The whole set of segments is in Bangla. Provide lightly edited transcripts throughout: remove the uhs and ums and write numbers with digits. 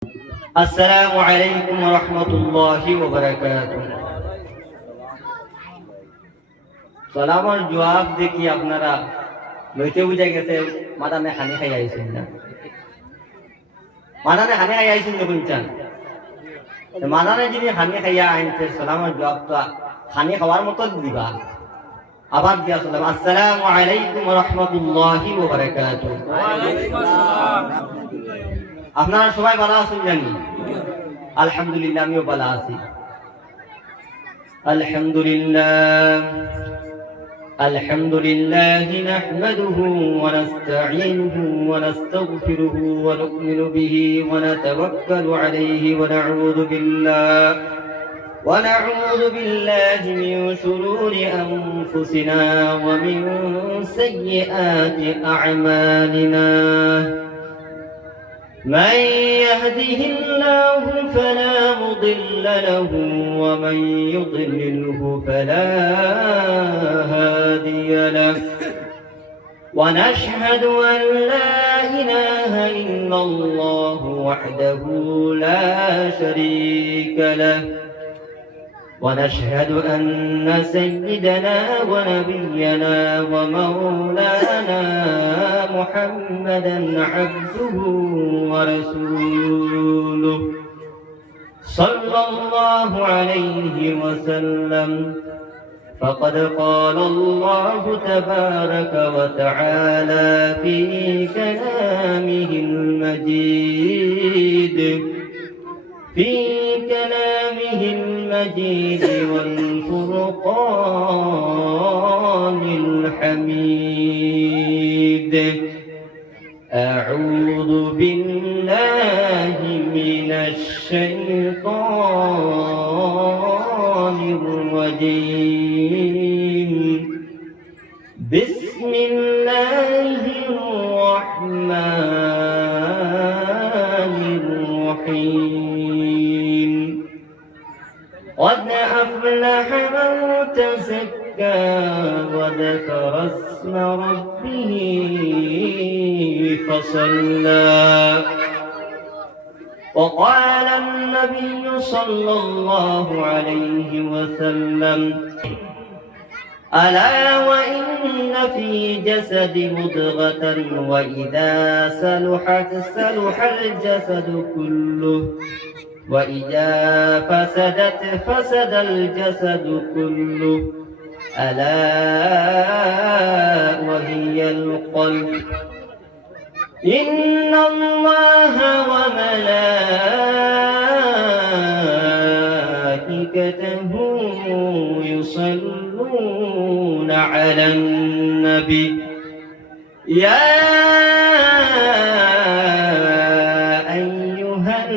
আসসালামু আলাইকুম ওয়া রাহমাতুল্লাহি ওয়া বারাকাতুহু। সালামের জবাব দেখি আপনারা লইতে বুঝা গেছে মাদানে খানি খাই আইছেন না, মাদানে খানি খাই আইছেন না কোনচান মাদানে যিনি খানি খাইয়া আইনছে সালামের জবাব তো খানি খাওয়ার মতো দিবা। আবার দিয়া সালাম আসসালামু আলাইকুম ওয়া রাহমাতুল্লাহি ওয়া বারাকাতুহু। ওয়া আলাইকুম আসসালাম। আপনারা সবাই ভালো আছেন জানি? আলহামদুলিল্লাহ, আমিও ভালো আছি। আলহামদুলিল্লাহ আলহামদুলিল্লাহ নাহমাদুহু ওয়া নাস্তাঈনুহু ওয়া নাস্তাগফিরুহু ওয়া নু'মিনু বিহি ওয়া নাতাওয়াক্কালু আলাইহি ওয়া نعوذ بالله من شرور أنفسنا ومن سيئات أعمالنا. من يهده الله فلا مضل له ومن يضلله فلا هادي له. ونشهد أن لا إله إلا الله وحده لا شريك له. ونشهد أن سيدنا ونبينا ومولانا محمدا عبده ورسوله صلى الله عليه وسلم. فقد قال الله تبارك وتعالى في كلامه المجيد والفرقان الحميد. أعوذ بالله من الشيطان الرجيم. بسم الله الرحمن الرحيم. قد أفلح من تزكى وذكر اسم ربه فصلى. وقال النبي صلى الله عليه وسلم: ألا وإن في جسد مضغة وإذا صلحت صلح الجسد كله وإذا فسدت فسد الجسد كله ألا وهي القلب. إن الله وملائكته يصلون على النبي يا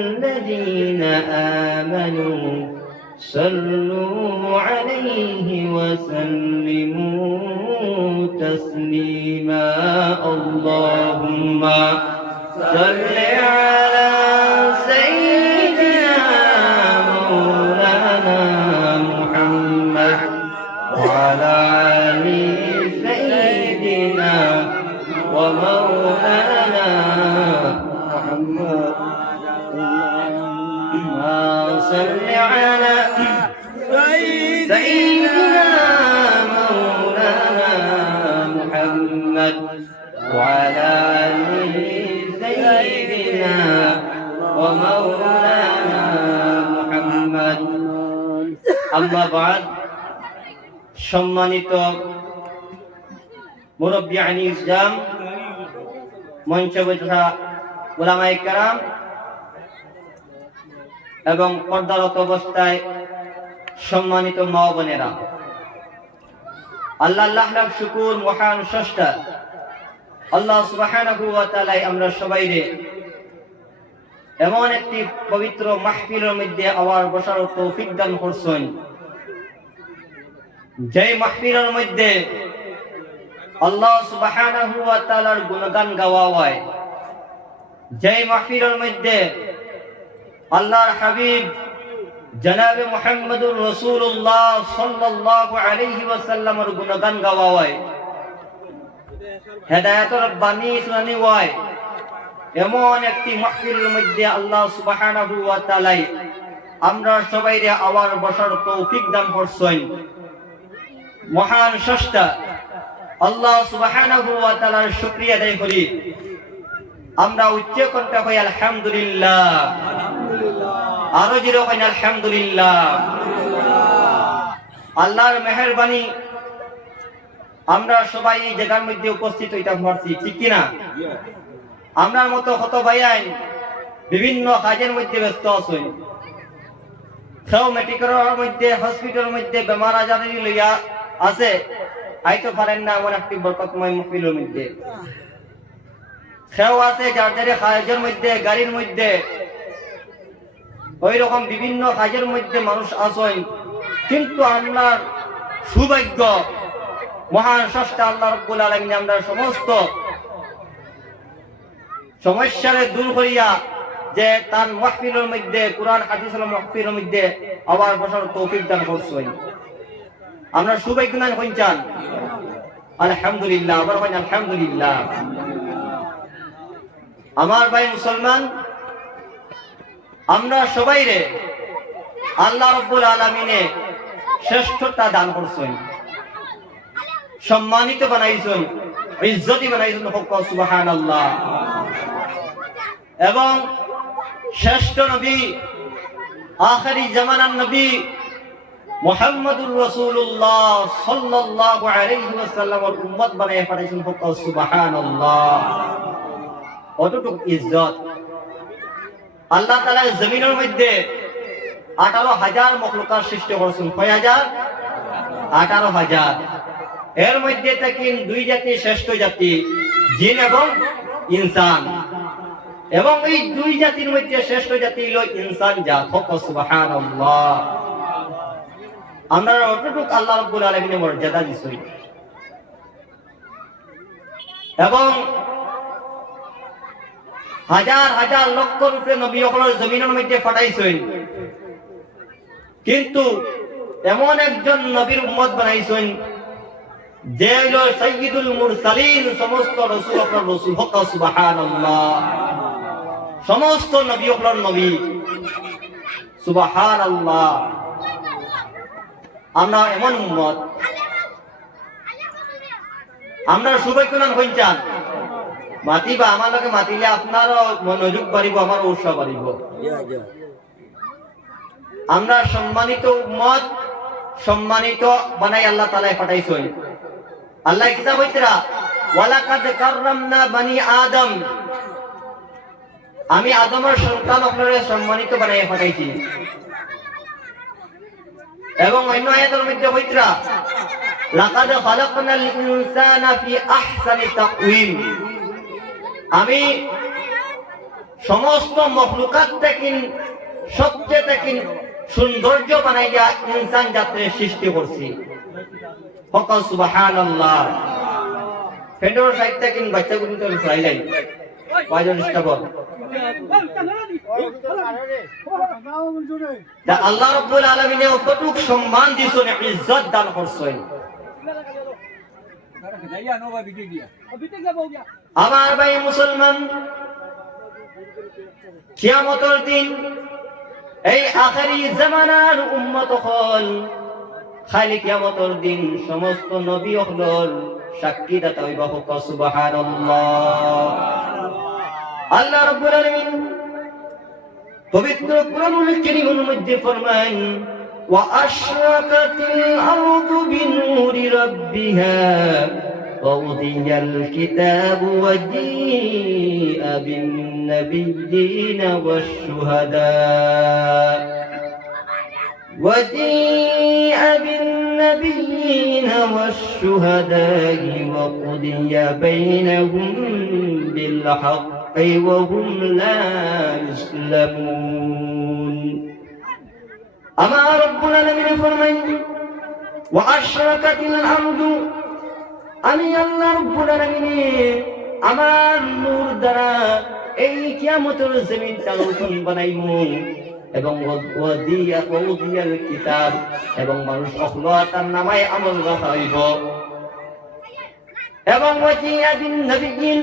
الذين آمنوا صلوا عليه وسلموا تسليما. اللهم صل على سيدنا مولانا محمد وعلى آل سيدنا ومولانا محمد. صل على سيدنا مولانا محمد وعلى آل سيدنا ومولانا محمد. أما بعد, সম্মানিত মুরব্বিয়ান ইসলাম, মঞ্চে বসা উলামায়ে কেরাম এবং পর্দারত অবস্থায় সম্মানিত মা বোনেরা, আল্লাহ লাখ শুকর মহান স্রষ্টা আল্লাহ সুবহানাহু ওয়া তাআলা আমরা সবাইরে এমন একটি পবিত্র মাহফিলের মধ্যে আবার বসার তৌফিক দান করছেন, যে মাহফিলের মধ্যে আল্লাহ সুবহানাহু ওয়া তাআলার গুণগান গাওয়া হয়, যে মাহফিলের মধ্যে আল্লাহর হাবিব জনাবে মুহাম্মদুর রাসূলুল্লাহ সাল্লাল্লাহু আলাইহি ওয়াসাল্লামের গুণগান গাওয়া হয়, হেদায়েতের বাণী শোনানি হয়, এমন একটি মাহফিলের মধ্যে আল্লাহ সুবহানাহু ওয়া তাআলা আমরা সবাইরে আবার বসার তৌফিক দান করছেন। মহান স্রষ্টা আল্লাহ সুবহানাহু ওয়া তাআলার শুকরিয়া আদায় করি। আমরা উচ্চ কণ্ঠে কই আলহামদুলিল্লাহ, আরো জোরে কই আলহামদুলিল্লাহ। আল্লাহর মেহেরবানি আমরা সবাই এই জায়গার মধ্যে উপস্থিত হইতে পারছি, ঠিক কিনা? আমরার মতো কত ভাইয়ান বিভিন্ন কাজের মধ্যে ব্যস্ত আছেন, কেউ মেডিকেলের মধ্যে হসপিটালের মধ্যে বেমার আজারি লইয়া আছে, আইতে পারেন না এমন একটি বরকতময় মাহফিলের মধ্যে। কেউ আছে যার যারে কাজের মধ্যে, গাড়ির মধ্যে, ওই রকম বিভিন্ন কাজের মধ্যে মানুষ আছেন। কিন্তু আমরা সৌভাগ্য মহান স্রষ্টা আল্লাহ রাব্বুল আলামিন আমরা সমস্ত সমস্যারে দূর করিয়া যে তার মাহফিলের মধ্যে, কুরআন হাদিসের মাহফিলের মধ্যে আবার বসার তৌফিক দান করছেন। আমরা সৌভাগ্য না হইছান, আলহামদুলিল্লাহ। আবার কই আলহামদুলিল্লাহ। আমার ভাই মুসলমান, আমরা সবাইরে আল্লাহ রাব্বুল আলামিনে শ্রেষ্ঠতা দান করছেন, সম্মানিত বানাইছেন, ইজ্জতি বানাইছেন। সুবহানাল্লাহ। এবং শ্রেষ্ঠ নবী, আখিরি জামানার নবী মুহাম্মদুর রাসূলুল্লাহ সাল্লাল্লাহু আলাইহি ওয়াসাল্লামের উম্মত বানায় পাঠাইছেন। সুবহানাল্লাহ। কতটুক ইজ্জত! আল্লাহ তাআলা জমিনের মধ্যে 18,000 মখলুকাত সৃষ্টি করেছেন। কয় হাজার? 18,000। এর মধ্যে থাকেন দুই জাতি, শ্রেষ্ঠ জাতি, জিন এবং ইনসান। এবং এই দুই জাতির মধ্যে শ্রেষ্ঠ জাতি হলো ইনসান জাত। সুবহানাল্লাহ। আমরা অতটুক আল্লাহ রাব্বুল আলামিনের মর্যাদা দিছি। এবং হাজার হাজার লক্ষ রূপে নবী হলের জমিনের মধ্যে পাঠাইছেন, কিন্তু এমন একজন নবীর উম্মত বানাইছেন যে হইল সাইয়্যিদুল মুরসালিন, সমস্ত রাসূল হকর রাসূল। সুবহানাল্লাহ। সমস্ত নবী হকর নবী। সুবহানাল্লাহ। আমরা এমন উম্মত, আমরা সৌভাগ্যবান হইছান। মাতিবা, আমার লোকে মাতিলে আপনারও মনোযোগ বাড়িব, আমার উৎসাহ বাড়িব। আমরা সম্মানিত উম্মত, সম্মানিত বানাই আল্লাহ তাআলা পাঠাইছেন। আল্লাহ কিতাব হইতরা ওয়ালাকাদ কাররামনা বানি আদম, আমি আদমের সন্তান আপনারা সম্মানিত বানাই পাঠাইছি। এবং অন্য আয়াতের মধ্যে হইতরা লাকাদ খালাকনাল ইনসানা ফি আহসানি তাকওয়িম, আমি সমস্ত মখলুকাত থেকে সবচেয়ে থেকে সৌন্দর্য বানাইয়া ইনসান জাতির সৃষ্টি করছি। সুবহানাল্লাহ। ফেন্ডর সাইড থেকে বাচ্চাগুলো তো চাইলেন কয়জন স্টাফ আল্লাহ রাব্বুল আলামিনে কতটুক সম্মান দিছেন, ইজ্জত দান করছেন। আমার ভাই মুসলমান, কিয়ামতের দিন এই আখিরি জামানার উম্মত হল খালি কিয়ামতের দিন সমস্ত নবী হলর সাক্ষী দাতা হইবা। সুবহানাল্লাহ। আল্লাহ রাব্বুল আলামিন পবিত্র কুরআনুল কারীমের মধ্যে ফরমান ওয়া আশরাকাতিল আরদু বিনূরি রাব্বিহা ووضع الكتاب وجيء بالنبيين والشهداء وقضي بينهم بالحق وهم لا يظلمون. أما ربنا لمن فرمان وأشركت الأرض, আমি আল্লাহ রাব্বুল আলামিন আমার নূর দ্বারা এই কিয়ামতের জমিনটা নতুন বানাইমু। এবং ওয়াদিয়াল কিতাব, এবং মানুষ আল্লাহ তার নামে আমল রাখাইব। এবং ওয়াজিয়া বিন নবিয়্যিন,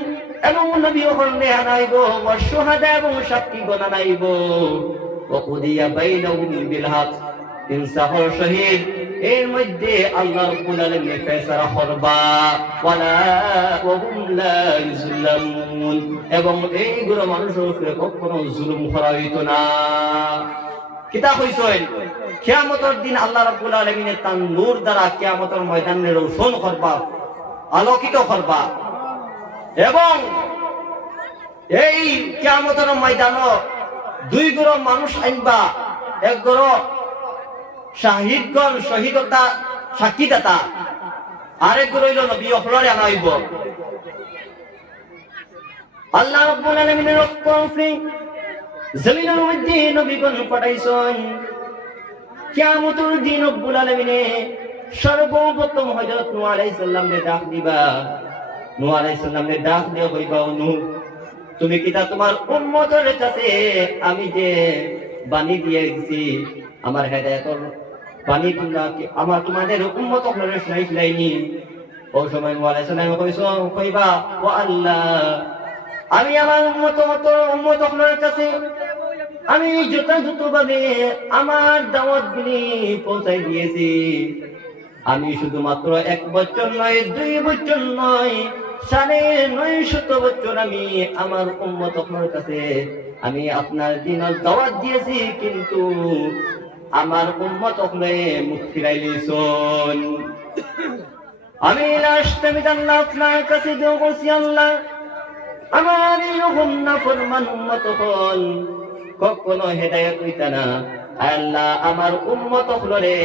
এবং নবী হলে আনাইব ওয়াশুহাদা এবং সাক্ষীগণ আনাইব ওয়াকুদিয়া বাইনাহুম বিল হক ইনসাফ শহীদ এর মধ্যে আল্লাহ রাব্বুল আলামিন ফয়সালা করবা ওয়ালা ওয়াহুম লা ইউজলামুন এবং এইগুলো মানুষের উপরে কখনো জুলুম করা হইতো না। কিতাব হইছেন কিয়ামতের দিন আল্লাহ রাব্বুল আলামিনের তার নূর দ্বারা কিয়ামতের ময়দানে রোশন করবা, আলোকিত করবা এবং এই কিয়ামতের ময়দানে দুই গ্রহ মানুষ আনবা, এক গ্রহ শাহিদগণ শহীদতা সাক্ষীদাতা, আরেক গ্রহ হইল নবী অফলরে আনা হইব। আল্লাহ রাব্বুল আলামিনের রক্ষণে জমিনের মধ্যে নবীগণ পাঠাইছেন। কিয়ামতের দিন রব্বুল আলামিনে সর্বপ্রথম হযরত নূহ আলাইহিস সালামকে ডাক দিবা। নূহ আলাইহিস সালামকে ডাক দিয়ে কইবা, নূহ তুমি কিতা তোমার উম্মতের কাছে আমি যে বাণী দিয়ে গেছি আমার হেদায়েতের বাণী তোমরা আমার তোমাদের উম্মত আপনারা শুনাইছিলাইনি? ওই সময় নূহ আলাইহিস সালাম কইবা, ও আল্লাহ আমি আমার উম্মত আপনার কাছে আমি যথাযথভাবে আমার দাওয়াতগুলি পৌঁছাই দিয়েছি। আমি শুধুমাত্র 1 বছর নয়, 2 বছর নয়, 950 বছর আমি আমার উম্মত আপনার কাছে আমি আপনার দিনের দাওয়াত দিয়েছি, কিন্তু আমার উম্মত আপনি মুখ ফিরাই লিয়েছেন। আমি লাস্ট আমি আল্লাহ আপনার কাছে দোয়া করছি, আল্লাহ আমার এরকম নাফরমান উম্মত হল কখনো হেদায়েত হইতা না। আল্লাহ আমার উম্মত হলরে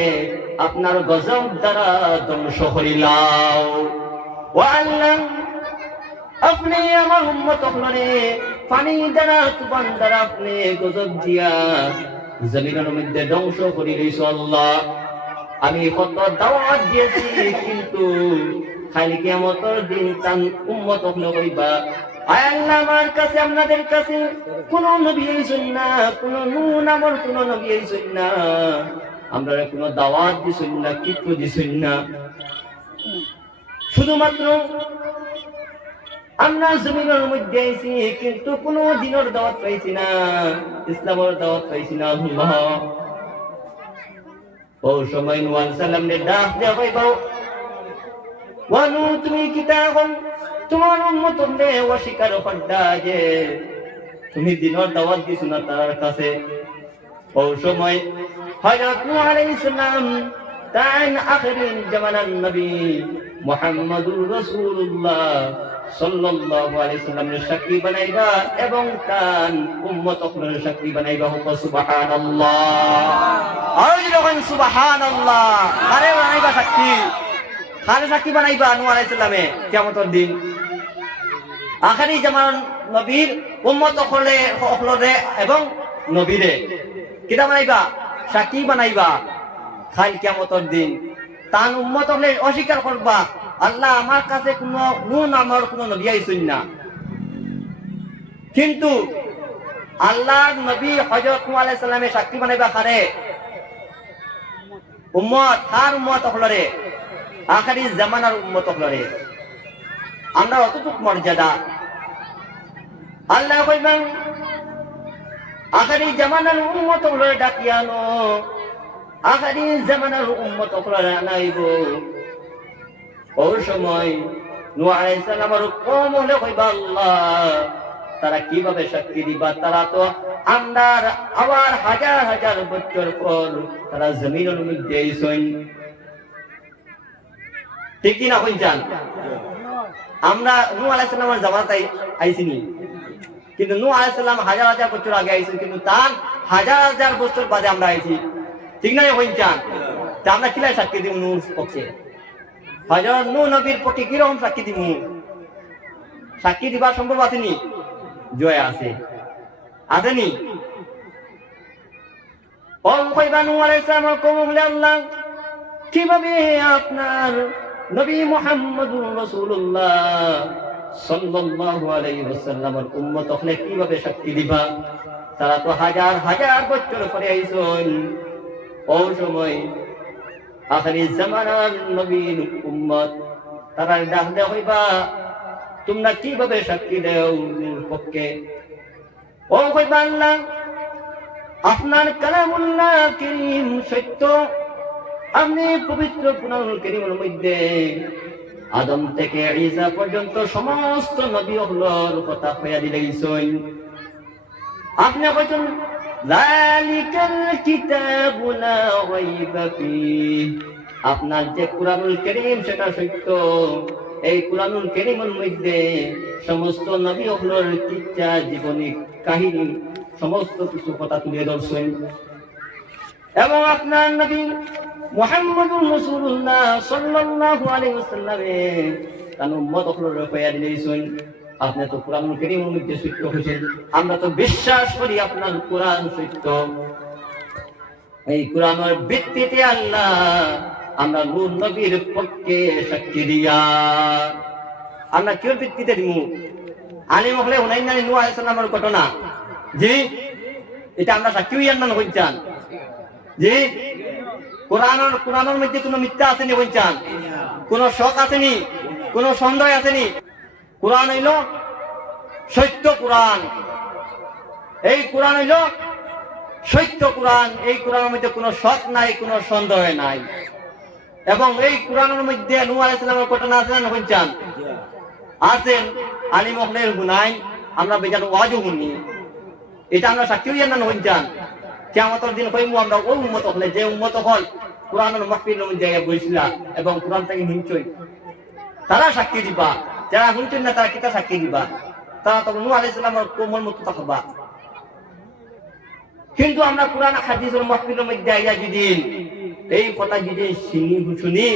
আপনার গজব দ্বারা ধ্বংস করিলাও। ও আল্লাহ আপনি আমার উম্মত হলরে পানি দ্বারা তুফান দ্বারা আপনি গজব দিয়া জমিনের মধ্যে ধ্বংস করি লইছো। আল্লাহ আমি কত দাওয়াত দিয়েছি, কিন্তু খালি কিয়ামতের দিন তান উম্মত হল কইবা, আল্লাহ আমার কাছে আপনাদের কাছে কোন নবী আইছেন না, কোন নূহ নামের কোন নবী আইছেন না, আমরা কোন দাওয়াত দিছেন না, কিছু দিছেন না। শুধুমাত্র আমরা জমিনের মধ্যে আইছি, কিন্তু কোন দিনের দাওয়াত পাইছি না, ইসলামের দাওয়াত পাইছি না। আল্লাহ ও সময় নূহ আলাইহিস সালামের ডাক দেয়া হইব, ওয়া নূহ তুমি কিতাব তোমার উম্মত নে অস্বীকার করদা যে তুমি দিনের দাওয়াত দিছো না তার কাছে। ও সময় হযরত নূহ আলাইহিস সালাম তান আখিরিন জামানান নবী মুহাম্মদুর রাসূলুল্লাহ সাল্লাল্লাহু আলাইহি সাল্লামের সাক্ষী বানাইবা এবং তান উম্মত আপনার সাক্ষী বানাইবা। সুবহানাল্লাহ, আর যখন সুবহানাল্লাহ আরে বানাইবা সাক্ষী, কারে সাক্ষী বানাইবা? নূহ আলাইহিস সালামে কিয়ামতের দিন আখিরি জামান নবীর উম্মত হলরে এবং নবীরে কিটা বানাইবা? সাক্ষী বানাইবা। খাল কিয়ামতের দিন তান উম্মত হলে অস্বীকার করবা, আল্লাহ আমার কাছে কোনো নূহ নামের কোনো নবী আইছেন না, কিন্তু আল্লাহর নবী হযরত নূহ আলাইহিস সালামের সাক্ষী বানাইবা কারে? উম্মত, কার উম্মত হলরে? আখিরি জামানার উম্মত হলরে। আমরা অতটুক মর্যাদা আল্লাহ কইবেন আখিরি জামানার উম্মত হলরে ডাকিয়ানো, আখিরি জামানার উম্মত হলরে আনাইব। ওই সময় নূহ আলাইহিস সালামের কওম হলে কইবা, আল্লাহ তারা কিভাবে সাক্ষী দিবা? তারা তো আমরার আবার হাজার হাজার বছর পর তারা জমিনের মধ্যে আইছেন, ঠিক কি না কইছেন? আমরা নূহ আলাইহিস সালামের জামানাতে আইছিনি, কিন্তু নূহ আলাইহিস সালাম হাজার হাজার বছর আগে আইছেন, কিন্তু তার হাজার হাজার বছর বাদে আমরা আইছি, ঠিক না কইছেন? তা আমরা কিলাই সাক্ষী দিব নূহ পক্ষে? হযরত নূহ নবীর পক্ষে কিরকম সাক্ষী দিব? সাক্ষী দিবার সম্ভব আসেনি? জয় আছে, আসেনি? নূহ আলাইহিস সালাম কওমে আল্লাহ কিভাবে আপনার নবী মুহাম্মদুর রাসূলুল্লাহ সাল্লাল্লাহু আলাইহি ওয়াসাল্লামের উম্মত হলে কিভাবে সাক্ষী দিবা? তারা তো হাজার হাজার বছর পরে আইছেন। ওই সময় আখিরি জামানার নবীর উম্মত তারা ডাক দেয়া হইবা, তোমরা কিভাবে সাক্ষী দেও নূর পক্ষে? ও কইবা আল্লাহ, আপনার কালামুল্লাহ কারীম সত্য। আপনি পবিত্র কুরআনুল কারীমের মধ্যে আদম থেকে ঈসা পর্যন্ত সমস্ত নবী হলোর কথা কইয়া দিলেন। আপনি কইছেন যালিকাল কিতাবু লা রাইবা ফীহ, আপনার যে কুরআনুল কারীম সেটা সত্য। এই কুরআনুল কারীমের মধ্যে সমস্ত নবী হলোর কিচ্ছা, জীবনী, কাহিনী, সমস্ত কিছু কথা তুলে ধরছেন। এবং আপনার নবী মুহাম্মদুর রাসূলুল্লাহ সাল্লাল্লাহু আলাইহি ওয়াসাল্লামে তার উম্মত হলোর কইয়া দিলেন, আপনি তো কুরআনুল কারীমের মধ্যে সত্য হয়েছেন, আমরা তো বিশ্বাস করি আপনার কুরআন সত্য। এই কুরআনের ভিত্তিতে আল্লাহ আমরা নূর নবীর পক্ষে সাক্ষী দিয়া। আমরা কি ভিত্তিতে দিব? আলিম হলে হুনাইন নবী নূহ আলাইহিস সালামের ঘটনা, জি এটা আমরা সাক্ষী হইয়ান না হইছান? জি কুরআনের মধ্যে কোনো মিথ্যা আসেনি হইছান? কোনো শক আসেনি? কোনো সন্দেহ আসেনি? কুরআন হইল সত্য কুরআন। এই কুরআন হইল সত্য কুরআন। এই কুরআনের মধ্যে কোনো শক নাই, কোনো সন্দেহ নাই। এবং এই কুরআনের মধ্যে নূহ আলাইহিস সালামের ঘটনা আছে না হইছান? আছেন। আলিম হলের গুনাই আমরা বেজান ওয়াজও শুনি, এটা আমরা সাক্ষী হইয়ান না হইছান? কিয়ামতের দিন কইমু আমরা ওই উম্মত হলে, যে উম্মত হল কুরআনের মাহফিলের মধ্যে বসিলা এবং কুরআন থেকে শুনছই, তারা সাক্ষী দিবা। যারা শুনছেন না তারা কিতা সাক্ষী দিবা? তারা তো নূহ আলাইহিস সালামের কোমল মতো থাকবা। কিন্তু আমরা কুরআন হাদিসের মাহফিলের মধ্যে আইয়া যদি এই কথা যদি শুনি,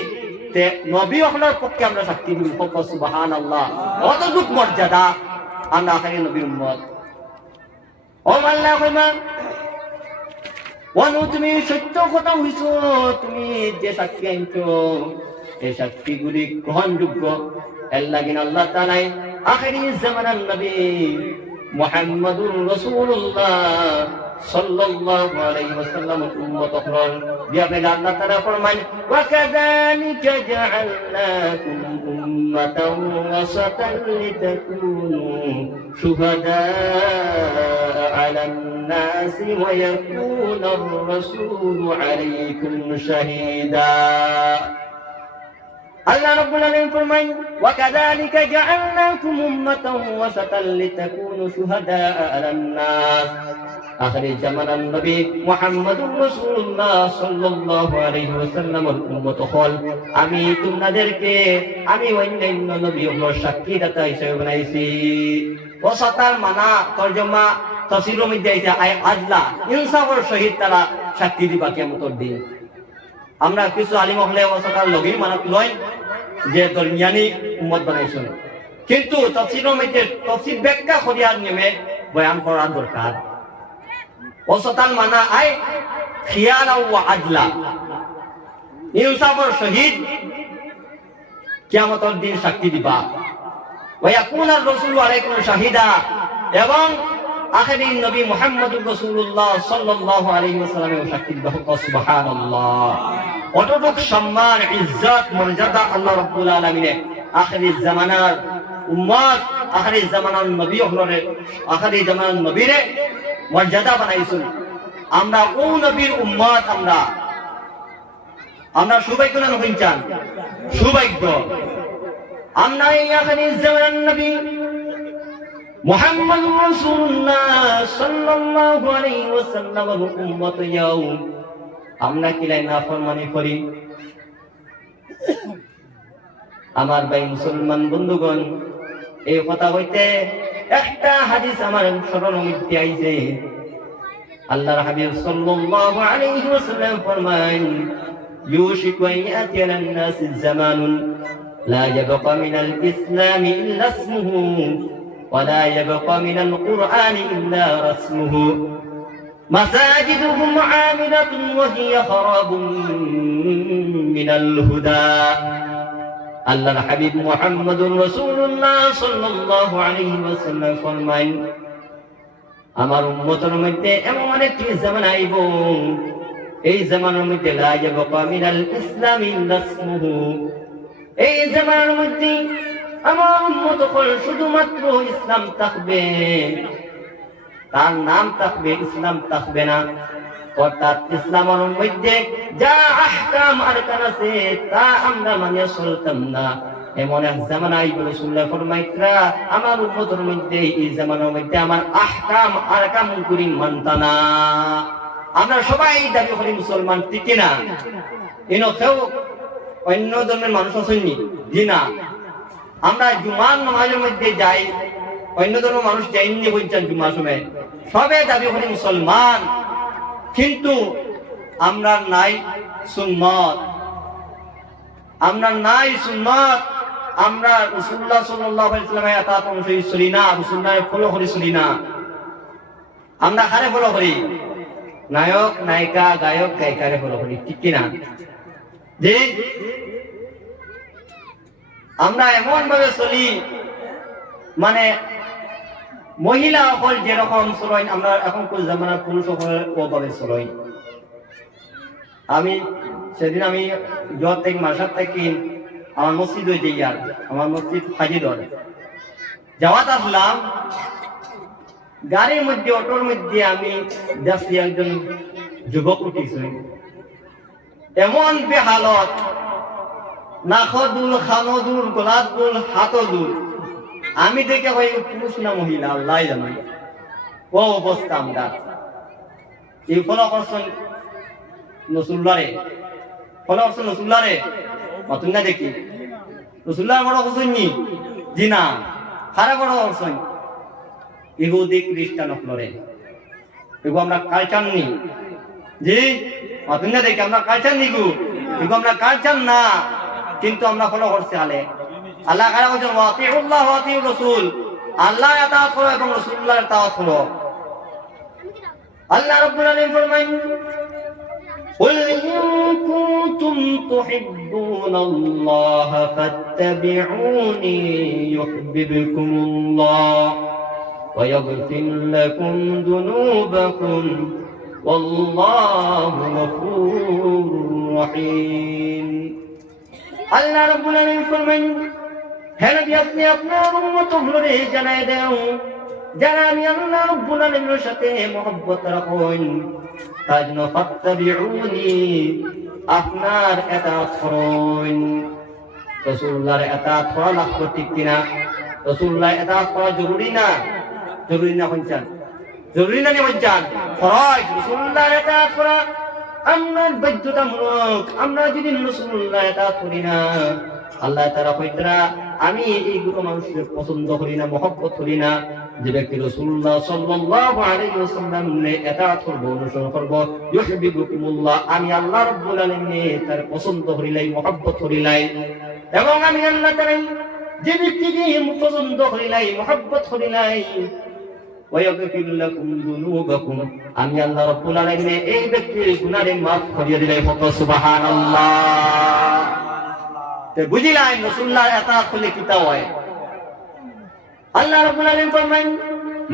তে নবী হলের পক্ষে আমরা সাক্ষী দিব। সুবহানাল্লাহ, অতটুক মর্যাদা আমরা আখেরি নবীর উম্মত। ও আল্লাহ কইমা ওয়ানু, তুমি সত্য কথা হইছো, তুমি যে সাক্ষী আনছো এই সাক্ষীগুলি গ্রহণযোগ্য। এর লাগিন আল্লাহ তাআলা আখেরি জামানার নবী মুহাম্মদুর রাসূলুল্লাহ সাল্লাল্লাহু আলাইহি ওয়াসাল্লাম উম্মত হল দিয়া আল্লাহ তাআলা ফরমান, ওয়া কাযালিকা জাআলনাকুম উম্মাতান ওয়াসাতান লিতাকুনু শুহাদা আলান নাসি ওয়া ইয়াকুনার রাসূলু আলাইকুম শাহীদা। আল্লাহ রাব্বুল আলামিন ফরমান, ওয়া কাযালিকা জাআলনাকুম উম্মাতান ওয়াসাতান লিতাকুনু শুহাদা আলান নাস। আখিরি জামানার নবী মুহাম্মদুর রাসূলুল্লাহ সাল্লাল্লাহু আলাইহি ওয়াসাল্লামের উম্মত হল আমি তোমাদেরকে আমি অন্যান্য নবীগুলোর সাক্ষীদাতা হিসেবে বানাইছি। ওয়াসাতার মানা তরজমা তাফসীরের মধ্যে আইছে আই আদলা, ইনসাফের সহিত তারা সাক্ষী দিবা কিয়ামতের দিন। আমরা কিছু আলিম হলে ওয়াসাতার লগেই মানত লয় যে দরমিয়ানি উম্মত বানাইছেন, কিন্তু তাফসীরের মধ্যে তাফসীর ব্যাখ্যা করিয়ার নিয়মে বয়ান করা দরকার। ওয়াসাতাল মানা আই খিয়ারা ওয়া আদলা, ইনসাফের সহিত কিয়ামতের দিন সাক্ষী দিবা। ওয়া ইয়াকুনার রাসূলু আলাইকুম শাহীদা, এবং আখিরি নবী মুহাম্মদুর রাসূলুল্লাহ সাল্লাল্লাহু আলাইহি ওয়াসাল্লামের সাক্ষী দিবা। সুবহানাল্লাহ, অতটুক সম্মান, ইজ্জত, মর্যাদা আল্লাহ রাব্বুল আলামিন আখিরি জামানার উম্মত, আখিরি জামানার নবী হলরে, আখিরি জামানার নবীরে মর্যাদা বানাইছেন। আমরা ও নবীর উম্মত, আমরা সৌভাগ্য না হইছান? সৌভাগ্য। আমরা এই আখিরি জামানার নবী মুহাম্মদুর রাসূলুল্লাহ সাল্লাল্লাহু আলাইহি ওয়াসাল্লামের উম্মত ইয়াও আমরা কি নাফরমানি করি? আমার ভাই মুসলমান বন্ধুগণ, এই কথা হইতে একটা হাদিস আমার স্মরণের মধ্যে আইছে। আল্লাহর হাবিব সাল্লাল্লাহু আলাইহি ওয়াসাল্লাম ফরমান, ইউশিকু আন ইয়াতি আলান নাসি জামানুন লা ইয়াবকা মিনাল ইসলামি ইল্লা ইসমুহু ওয়া লা ইয়াবকা মিনাল কুরআনি ইল্লা রাসমুহু মাসাজিদুহুম আমিরাতুন ওয়া হিয়া খারাবুন মিনাল হুদা। আল্লাহর হাবিব মুহাম্মদুর রাসূলুল্লাহ সাল্লাল্লাহু আলাইহি ওয়াসাল্লাম ফরমান, আমার উম্মতের মধ্যে এমন একটি জামানা আইব, এই জামানার মধ্যে লা ইয়াবকা মিনাল ইসলামি ইল্লা ইসমুহু, এই জামানার মধ্যে আমার উম্মত হল শুধুমাত্র ইসলাম থাকবে, তার নাম থাকবে, ইসলাম থাকবে না। অর্থাৎ ইসলামের মধ্যে যা আহকাম আরকান আছে তা আমরা মানে চলতাম না। এমন এক জামানা আইবে, রাসূলুল্লাহ ফরমাইতরা আমার উম্মতের মধ্যে এই জামানার মধ্যে আমার আহকাম আরকাম করি মানতা না। আমরা সবাই দাবি করি মুসলমান, ঠিক না? ইনো কেউ অন্য ধর্মের মানুষ আসেননি জি না। আমরা জুমার নামাজের মধ্যে যাই, অন্য ধর্মের মানুষ যাইনি বলছেন জুমার সময়, সবে দাবি করি মুসলমান, কিন্তু আমরা নাই সুন্নত, আমরা নাই সুন্নত। আমরা রাসূলুল্লাহ সাল্লাল্লাহু আলাইহি ওয়াসাল্লামের আতাত অনুযায়ী চলি না, রাসূলুল্লাহর ফলো করে চলি না। আমরা কারে ফলো করি? নায়ক নায়িকা গায়ক গায়িকারে ফলো করি, ঠিক কিনা? যে আমরা এমন ভাবে চলি মানে মহিলা সকল যেরকম চলই, আমরা এখন জামানার পুরুষ সকল ওভাবে চলই। আমি সেদিন আমি জোর থেকে মাসার থেকে আমার মসজিদ হয়ে যাই, আর আমার মসজিদ হাজিদর যাওয়াত আসলাম, গাড়ির মধ্যে অটোর মধ্যে আমি দেখছি একজন যুবক উঠিছে, এমন বেহালত, নাকদুল খানদুল গোলাদুল হাতদুল। আমি দেখে ভাই পুরুষ না মহিলা আল্লাহ জানাই, ও অবস্থা আমরা এই ফলো করছেন রসুল্লাহরে, ফলো করছেন রসুল্লাহরে অতুন না দেখি রসুল্লাহ বড় করছেন জি না, খারাপ বড় করছেন ইহুদি খ্রিস্টান ফলরে, এগো আমরা কালচার নি জি অতুন না দেখি আমরা কালচার নিগু, এগো আমরা কালচার না, কিন্তু আমরা ফলো করছি আলে আল্লাহ কারা বলছেন ওয়াতিউল্লাহ ওয়াতিউর রাসূল, আল্লাহ ইতাআত করো এবং রাসূলুল্লাহর ইতাআত করো। আল্লাহ রাব্বুল আলামিন ফরমায় قل إن كنتم تحبون الله فاتبعوني يحببكم الله ويغفر لكم ذنوبكم والله غفور رحيم। আল্লাহ রাব্বুল আলামিন ফরমান, হে নবী আপনি আপনার উম্মতগুলোরে জানায় দেন, যারা আমি আল্লাহ রাব্বুল আলামিনের সাথে মহব্বত রাখেন তার জন্য ফাত্তাবিউনি, আপনার ইতাআত করুন। রাসূলুল্লাহর ইতাআত করা লাগবে, ঠিক কিনা? রাসূলুল্লাহর ইতাআত করা জরুরি না? জরুরি না বলছেন, জরুরি না বলছেন, ফরজ। রাসূলুল্লাহর ইতাআত করা আমার বাধ্যতামূলক। আমরা যদি রাসূলুল্লাহর ইতাআত করি না, আল্লাহ তাআলা কইতরা আমি এইগুলো মানুষের পছন্দ করি না, মহব্বত করি না। যে ব্যক্তি রাসূলুল্লাহ সাল্লাল্লাহু আলাইহি ওয়াসাল্লামের ইতাআত করবে, অনুসরণ করবে, ইউহিব্বুকুমুল্লাহ, আমি আল্লাহ রাব্বুল আলামিন তার পছন্দ করিলাই, মহব্বত করিলাই। এবং আমি আল্লাহ তাআলা যে ব্যক্তিকে পছন্দ করিলাই, মহব্বত করিলাই, ওয়ায়াগফির লাকুম যুনুবাকুম, আমি আল্লাহ রাব্বুল আলামিন এই ব্যক্তির গুনাহ মাফ করিয়ে দিলাই। সুবহানাল্লাহ। তে বুঝিলাই রাসূলুল্লাহর ইতাআত করলে কিতা হয়। আল্লাহ রাব্বুল আলামিন ফরমান,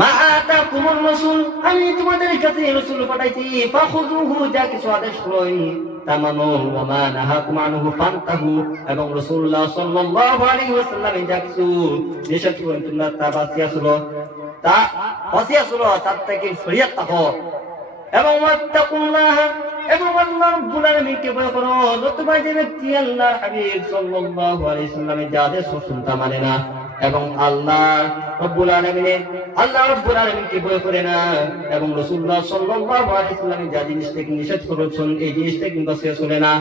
মা আতাকুমুর রাসূল, আমি তোমাদের কাছে রাসূল পাঠাইছি, ফাখুযুহু, যা কিছু আদেশ করই তা মানো, ওয়া মা নাহাকুম আনহু ফান্তাহু, এবং রাসূলুল্লাহ সাল্লাল্লাহু আলাইহি ওয়াসাল্লাম যা কিছু নিষেধ করেন তোমরা তা বাঁচিয়া চলো, তার থেকে সরিয়ে থাকো। এবং ওয়াত্তাকুল্লাহ, এবং আল্লাহ রাব্বুল আলামিনকে ভয় করো। নতুবা যে ব্যক্তি আল্লাহর হাবিব সাল্লাল্লাহু আলাইহি ওয়াসাল্লামের যা আদেশ শুনতে মানে না এবং আল্লাহ রাব্বুল আলামিনকে ভয় করে না, এবং রাসূলুল্লাহ সাল্লাল্লাহু আলাইহি ওয়াসাল্লামের যা জিনিস থেকে নিষেধ করেছেন এই জিনিসটা কিন্তু সে চলে না,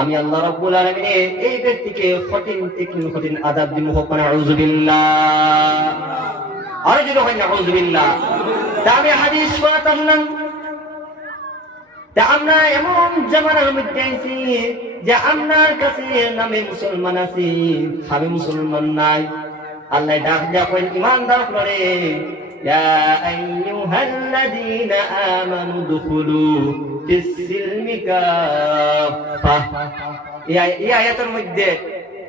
আমি আল্লাহ রাব্বুল আলামিন এই ব্যক্তিকে কঠিন থেকে কঠিন আযাব দিব। নাউযুবিল্লাহ, আর যদি হয় নাউযুবিল্লাহ। তা আমি হাদিস পড়াতাম না, তা আমরা এমন জামানার মধ্যে আছি যে আপনার কাছে নামে মুসলমান আছি, খাবে মুসলমান নাই। আল্লাহ ডাক যখন ইমানদার করে, ইয়া আইয়ুহাল্লাযীনা আমানু দুখুলু ফিস-সিলমি কাফা। এই আয়াতের মধ্যে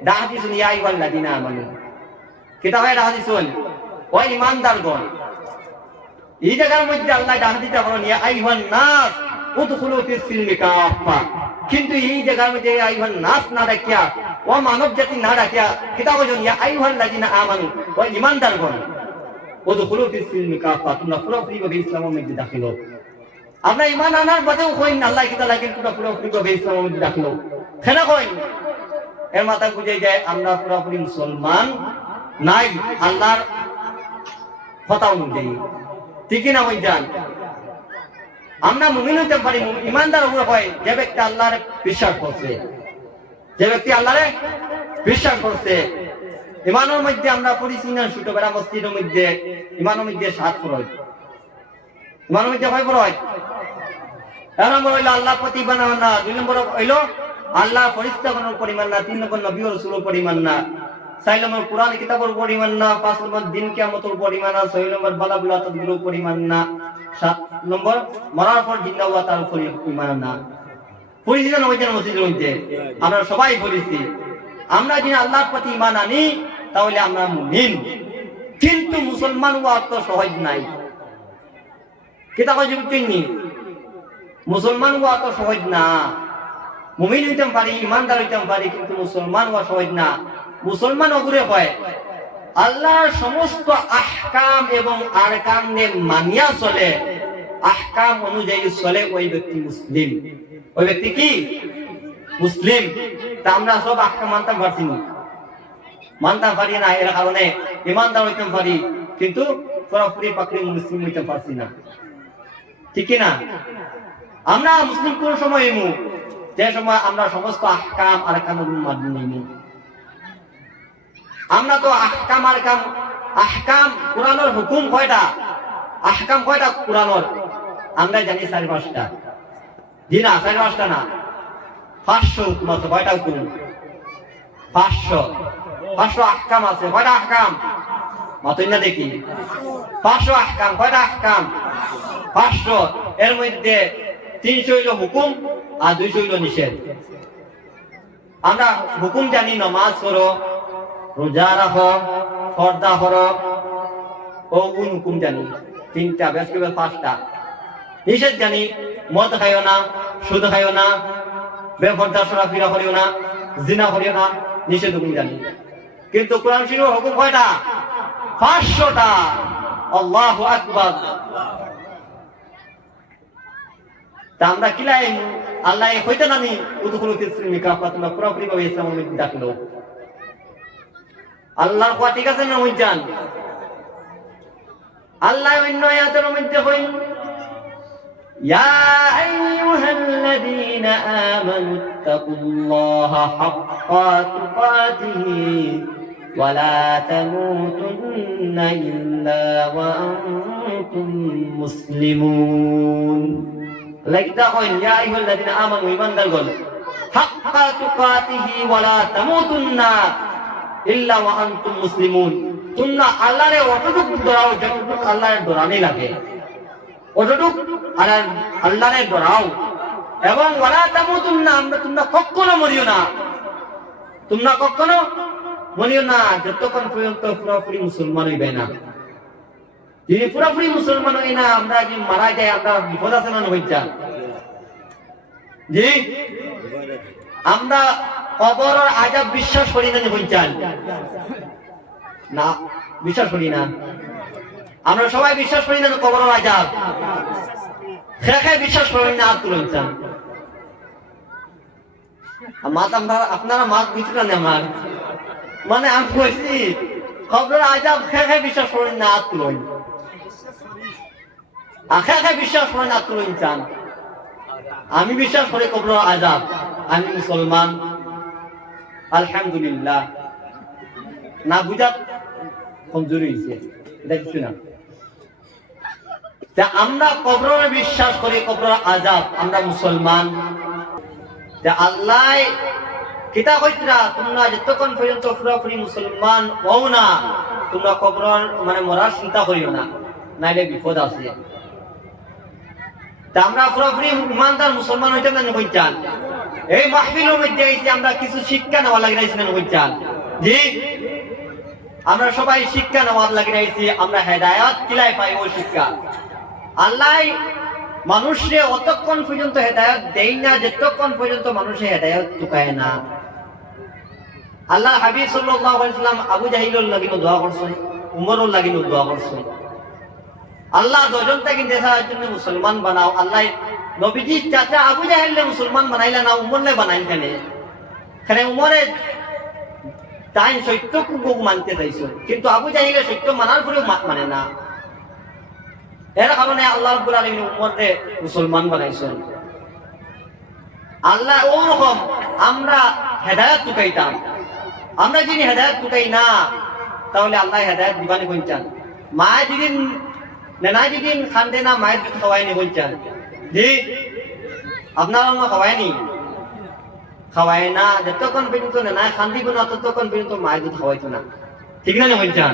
ডাক দিছেন ইয়া আইয়ুহাল্লাযীনা আমানু, কিতা হয় ডাক দিছেন ও ইমানদারগণ। এই জায়গার মধ্যে আল্লাহ ডাক দিতে পারেন ইয়া আইয়ুহান নাস, উদখুলু ফিস সিলমি কাফা, কিন্তু এই জায়গার মধ্যে আইয়ুহান নাস না ডাকিয়া ও মানব জাতি না ডাকিয়া কিতাব জন ইয়া আইয়ুহাল লাযিনা আমানু ও ঈমানদারগণ উদখুলু ফিস সিলমি কাফা, তোমরা পুরোপুরি ভাবে ইসলামের মধ্যে দাখিল হও। আমরা ঈমান আনার বাদেও কইন আল্লাহ কি তাআলা কিন্তু পুরোপুরি ভাবে ইসলামের মধ্যে দাখিল হও কেন কইন? এর মাথা বুঝে যায় আমরা পুরোপুরি মুসলমান নাই আল্লাহর কথা অনুযায়ী, ঠিক না ভাইজান? আমরা মুমিন হতে পারি, ইমানদার হয় যে ব্যক্তি আল্লাহর বিশ্বাস করছে, যে ব্যক্তি আল্লাহরে বিশ্বাস করছে। ইমানের মধ্যে আমরা পড়িছি না ছোটবেলা মসজিদের মধ্যে, ইমানের মধ্যে 7 ফরজ, ইমানের মধ্যে কয় ফরজ? 1 নম্বর হইল আল্লাহ প্রতি ঈমান আনা, 2 নম্বর হইল আল্লাহ ফেরেশতাগণের উপর ঈমান না, 3 নম্বর নবী ও রাসূলের উপর ঈমান না, 4 নম্বর কোরআন কিতাবের উপর ঈমান না, 5 নম্বর দিন কিয়ামতের উপর ঈমান না, 6 নম্বর বালাবুলা তাদবিরের উপর ঈমান না, 7 নম্বর মরার পর জিন্দা হওয়া তার উপর ঈমান না। পড়িছি না ওইখানে মসজিদের মধ্যে আমরা সবাই পড়িছি। আমরা যদি আল্লাহর প্রতি ঈমান আনি তাহলে আমরা মুমিন, কিন্তু মুসলমান হওয়া তো সহজ নাই। কিতাব বুঝছেননি? মুসলমান হওয়া তো সহজ না। মুমিন হইতে পারি, ইমানদার হইতে পারি, কিন্তু মুসলমান হওয়া সহজ না। মুসলমান অগুরে হয় আল্লাহর সমস্ত আহকাম এবং আরকামে মানিয়া চলে, আহকাম অনুযায়ী চলে, ওই ব্যক্তি মুসলিম। ওই ব্যক্তি কি? মুসলিম। তা আমরা সব আহকাম মানতে পারছি না, মানতে পারি না, এর কারণে ইমানদার হইতে পারি কিন্তু পুরোপুরি পাকড়ি মুসলিম হইতে পারছি না, ঠিক না? আমরা মুসলিম কোন সময় হইমু? যে সময় আমরা সমস্ত আহকাম আরকাম মানি নিমু। আমরা তো আহকাম আরকাম, আহকাম কোরআনের হুকুম কয়টা, আহকাম কয়টা কোরআনের আমরা জানি 4-5টা। জি না, 4-5টা না, 500 হুকুম আছে। কয়টা হুকুম? 500 আহকাম আছে। কয়টা আহকাম? মাতই না দেখি। 500 আহকাম। কয়টা আহকাম? 500। এর মধ্যে 300 হইল হুকুম আর 200 হইল নিষেধ। আমরা হুকুম জানি নামাজ পড়ো, রোজা রাখো, পর্দা করো, ও হুকুম জানি 3টা, বেশ করে 5টা। নিষেধ জানি মদ খাইও না, সুদ খাইও না, বেপর্দা চলাফেরা করিও না, জিনা করিও না, নিষেধ হুকুম জানি। কিন্তু কোরআন শরীফের হুকুম কয়টা? 500টা। আল্লাহু আকবার। তা আমরা কিলাই আল্লাহ হইতে নানি উদখুলু ফিস সিলমি কাফা, তোমরা পুরোপুরি ভাবে ইসলামের মধ্যে দাখিল হও। আল্লাহর কথা ঠিক আছে না হইজান? আল্লাহ অন্য আয়াতের মধ্যে কই ইয়া আইয়ুহাল্লাযীনা আমানুত্তাকুল্লাহা হাক্কা তুকাতিহি ওয়া লা তামুতুন্না ইল্লা ওয়া আনতুম মুসলিমুন। লাইকটা কই ইয়া আইয়ুহাল্লাযীনা আমানু, ঈমানদারগণ, হাক্কা তুকাতিহি ওয়া লা তামুতুন্না ইল্লা ওয়া আনতুম মুসলিমুন। তোমরা আল্লাহরে অতটুকু ডরাও যতটুকু আল্লাহর ডরানি লাগে, অতটুকু আল্লাহরে ডরাও। এবং ওয়ালা তামুতুন্না, তোমরা কখনো মরিও না, তোমরা কখনো মরিও না যতক্ষণ পর্যন্ত পুরোপুরি মুসলমান হইবে না। যদি পুরোপুরি মুসলমান হই না, আমরা যদি মারা যাই, আমরা বিপদ আছে না হইছা? জি, আমরা কবরের আযাব বিশ্বাস করি না হইছান না? বিশ্বাস করি না। আমরা সবাই বিশ্বাস করি না কবরের আযাব? খেখে বিশ্বাস করেন না আর তুলছেন আপনারা মাছ বুঝলেন না? আমার মানে আমি বলছি কবরের আযাব খেখে বিশ্বাস করেন না আর তুলন, খেখে বিশ্বাস করেন আর তুলছেন। আমি বিশ্বাস করি কবরের আযাব, আমি মুসলমান, আলহামদুলিল্লাহ। না বুঝা কমজোরি হয়েছে, এটা কিছু না। আমরা কবরে বিশ্বাস করি, কবরের আযাব, আমরা মুসলমান। আল্লাহ কিতা কইতরা, তোমরা যতক্ষণ পর্যন্ত পুরোপুরি মুসলমান হও না, তোমরা কবরের মানে মরার চিন্তা করিও না, নাইলে বিপদ আছে। আমরা পুরোপুরি ইমানদার মুসলমান হইতে না কইতাম। এই মাহফিলের মধ্যে এসে আমরা কিছু শিক্ষা নেওয়া লাগে না কইতাম। জি, আমরা সবাই শিক্ষা নেওয়ার লাগে আইছি, আমরা হেদায়েত কিলাই পাই ওই শিক্ষা। আল্লাহ মানুষে অতক্ষণ পর্যন্ত হেদায়ত দেয় না যতক্ষণ পর্যন্ত মানুষে হেদায়ত টুকায় না। আল্লাহ হাবিব সাল্লাল্লাহু আলাইহি ওয়াসাল্লাম আবু জাহিলর লাগিনো দোয়া করছেন, উমরের লাগিনো দোয়া করছেন, আল্লাহ দুজনটাকে দেখার জন্য মুসলমান বানাও। আল্লাহ নবীজির চাচা আবু জাহেলকে মুসলমান বানাইলা না, উমরকে বানাইল কেন? কেন উমরে তাই সত্যকে মানতে চাইছ, কিন্তু আবু জাহিলে সত্য মানার পরেও মানে না। এর কারণে আল্লাহ রাব্বুল আলামিন উম্মতকে মুসলমান বানাইছেন। আল্লাহ ওরকম আমরা হেদায়েত টুকাইতাম, আমরা যদি হেদায়েত টুকাই না তাহলে আল্লাহ হেদায়েত দিবানি কইতান। মা যেদিন নেনা যেদিন খান্দে না মায়ের দুধ খাওয়াইনি কইতান, জি আপনারা না খাওয়ায়নি, খাওয়ায় না। যতক্ষণ পর্যন্ত নেনা খান্দিব না ততক্ষণ পর্যন্ত মায়ের দুধ খাওয়াইতো না, ঠিক না কইতান?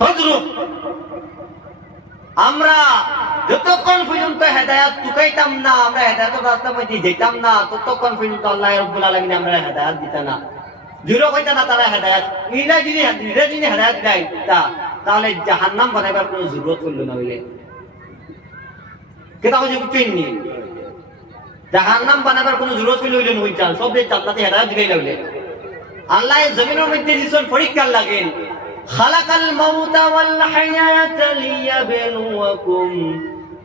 তদ্রূপ আমরা যতক্ষণ পর্যন্ত হেদায়েত টুকাইতাম না, আমরা হেদায়েতের রাস্তার মধ্যে যেতাম না, ততক্ষণ পর্যন্ত আল্লাহ রাব্বুল আলামিন আমরা হেদায়েত দিত না, জুরো কইতা না তারা হেদায়েত। ইলা যদি হেদায়েত দেয় তাহলে জাহান্নাম বানাইবার কোনো জরুরত পড়লো না। হইলে কেতা হইছে বুঝছেননি, জাহান্নাম বানাইবার কোনো জরুরত পড়লো হইলে নই চান, সব যে জান্নাতে হেদায়েত দিলেই লাগলে। আল্লাহ জমিনের মধ্যে দিছেন পরীক্ষার লাগেন, খালাকাল মাউতা ওয়াল হায়াতা লিয়াবলুয়াকুম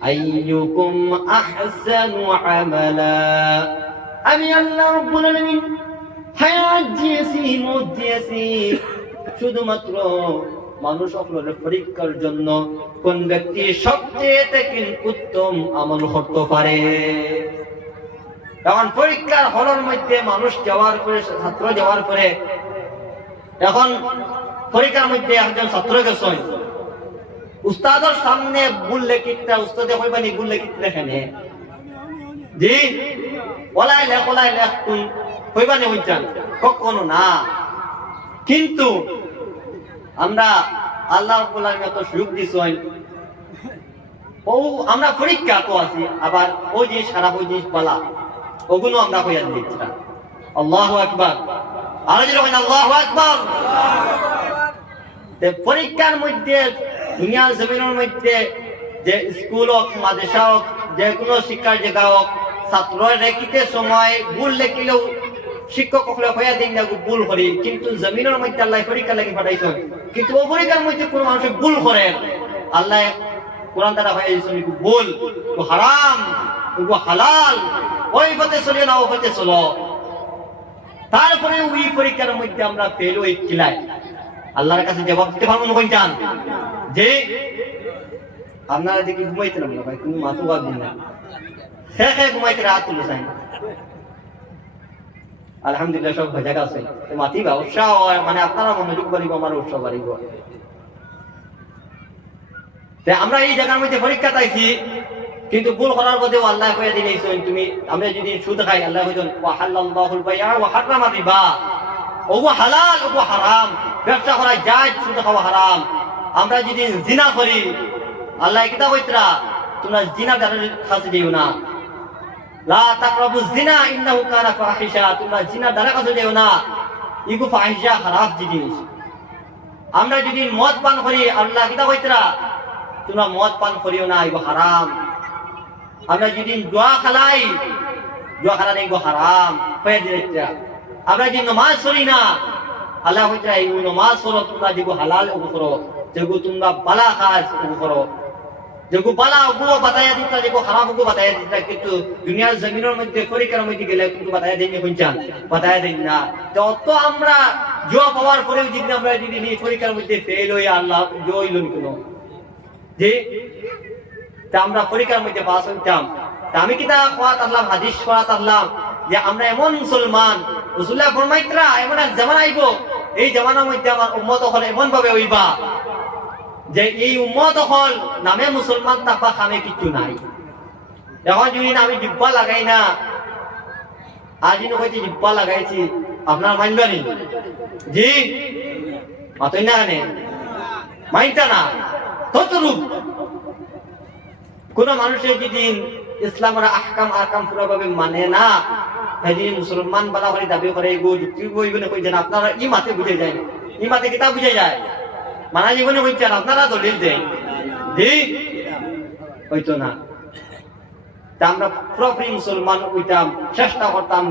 আইয়ুকুম আহসানু আমালা। আমি আল্লাহ রাব্বুল আলামিন হায়াত দিয়েছি, মওত দিয়েছি শুধুমাত্র মানুষ সকলের পরীক্ষার জন্য, কোন ব্যক্তি সবচেয়ে উত্তম আমল করতে পারে। এখন পরীক্ষার হলের মধ্যে মানুষ যাওয়ার পরে, ছাত্র যাওয়ার পরে, এখন পরীক্ষার মধ্যে একজন ছাত্র গেছেন, উস্তাদের সামনে ভুল লেখিতা, উস্তাদে কইবানি ভুল লেখিত লেখেনে, জি ওলাই লেখ কইবানি হইতান, কখনো না। কিন্তু আমরা আল্লাহ রাব্বুল আলামিন এত সুযোগ দিছেন, ও আমরা পরীক্ষা তো আছি, আবার ও জিনিস খারাপ, ওই জিনিস বলা, ওগুলো আমরা কইয়া দিচ্ছি। আল্লাহু আকবার, আর যখন আল্লাহু আকবার। পরীক্ষার মধ্যে দুনিয়ার জমিনের মধ্যে যে স্কুল হোক, মাদ্রাসা হোক, যে কোনো শিক্ষার জায়গা হোক, ছাত্র লেখিতে সময় ভুল লেখিলেও শিক্ষক সকলে হইয়া দিন না ভুল করি, কিন্তু জমিনের মধ্যে আল্লাহ পরীক্ষা লাগি পাঠাইছেন। কিন্তু ও পরীক্ষার মধ্যে কোনো মানুষ ভুল করে, আল্লাহ কোরআন দ্বারা হয়ে দিয়েছেন ভুল, ও হারাম, ও হালাল, ওই পথে চলিও না ও পথে চলো। তারপরে ওই পরীক্ষার মধ্যে আমরা ফেল হয়ে কিলাই আল্লাহর কাছে জবাব দিতে পারবো না। কইতাম যে আপনারা দেখি ঘুমাইতে না ভাই, কোনো মাথু বাদ দিন না, খেয়ে ঘুমাইতে রাত তুলে চাই। আলহামদুলিল্লাহ সব জায়গা আছে মাতিবা, উৎসাহ মানে আপনারা মনোযোগ বাড়িব, আমার উৎসাহ বাড়িব। আমরা এই জায়গার মধ্যে পরীক্ষা চাইছি, কিন্তু ভুল করার মধ্যে আল্লাহ কইয়া দিলেছেন তুমি, আমরা যদি সুদ খাই আল্লাহ কইছেন ওয়া হালাল্লাহুল বাইআ ওয়া হারামা রিবা, ওগো হালাল ওগো হারাম, ব্যবসা করা জায়েজ, সুদ খাওয়া হারাম। আমরা যদি জিনা করি আল্লাহ কিতা কইতরা, তোমরা জিনা দ্বারা কাছে যেও না, লা তাকরাবুজ জিনা ইন্নাহু কানা ফাহিশা, তোমরা জিনা দ্বারা কাছে যেও না, ইগো ফাহিশা খারাপ জিনিস। আমরা যদি মদ পান করি আল্লাহ কিতা কইতরা, তোমরা মদ পান করিও না, ইগো হারাম। আমরা যদি দোয়া খালাই, দোয়া খালা ইগো হারাম হয়ে দিয়েছে। আমরা যদি নামাজ পড়ি না আল্লাহ কইতরা, এই নামাজ পড়ো তোমরা, যেগো হালাল ওগো করো, যেগো তোমরা বালা খাস ওগো করো, যেগো বালা ওগো বাতায়া দিতা, যেগো খারাপ ওগো বাতায়া দিতা। কিন্তু দুনিয়ার জমিনের মধ্যে পরীক্ষার মধ্যে গেলে কিন্তু বাতায়া দেয়নি, কোনচান বাতায়া দেন না। তো আমরা জোয়া পাওয়ার পরেও যদি আমরা যদি পরীক্ষার মধ্যে ফেল হই, আল্লাহ জয় লইল কেন যে তা আমরা পরীক্ষার মধ্যে পাস হইতাম। তা আমি কিতা কোয়াত আল্লাহ হাদিস কোয়াত আল্লাহ যে আমরা এমন মুসলমান, রাসূলুল্লাহ ফরমাইতরা এমন এক জামানা আইব, এই জামানার মধ্যে আমার উম্মত হলে এমন ভাবে হইবা যে এই উম্মত হল নামে মুসলমান তাকবা খামে কিছু নাই। এখন যদি আমি জিব্বা লাগাই না, আজ কইতে জিব্বা লাগাইছি, আপনার মানবানি জি মাতই না কেন মাইনটা না। ততরূপ কোন মানুষের যদি ইসলামের আহকাম পুরোভাবে মানে না, সেদিন মুসলমান বলা করে দাবি করে এগো যুক্তি বইগুলো কই যেন আপনারা ই মাতে বুঝে যায়, ই মাতে কিতাব বুঝে যায়, মানা জীবনে কইছেন আপনারা দলিল দেন জি হইতো না। তা আমরা পুরোপুরি মুসলমান হইতাম, চেষ্টা করতাম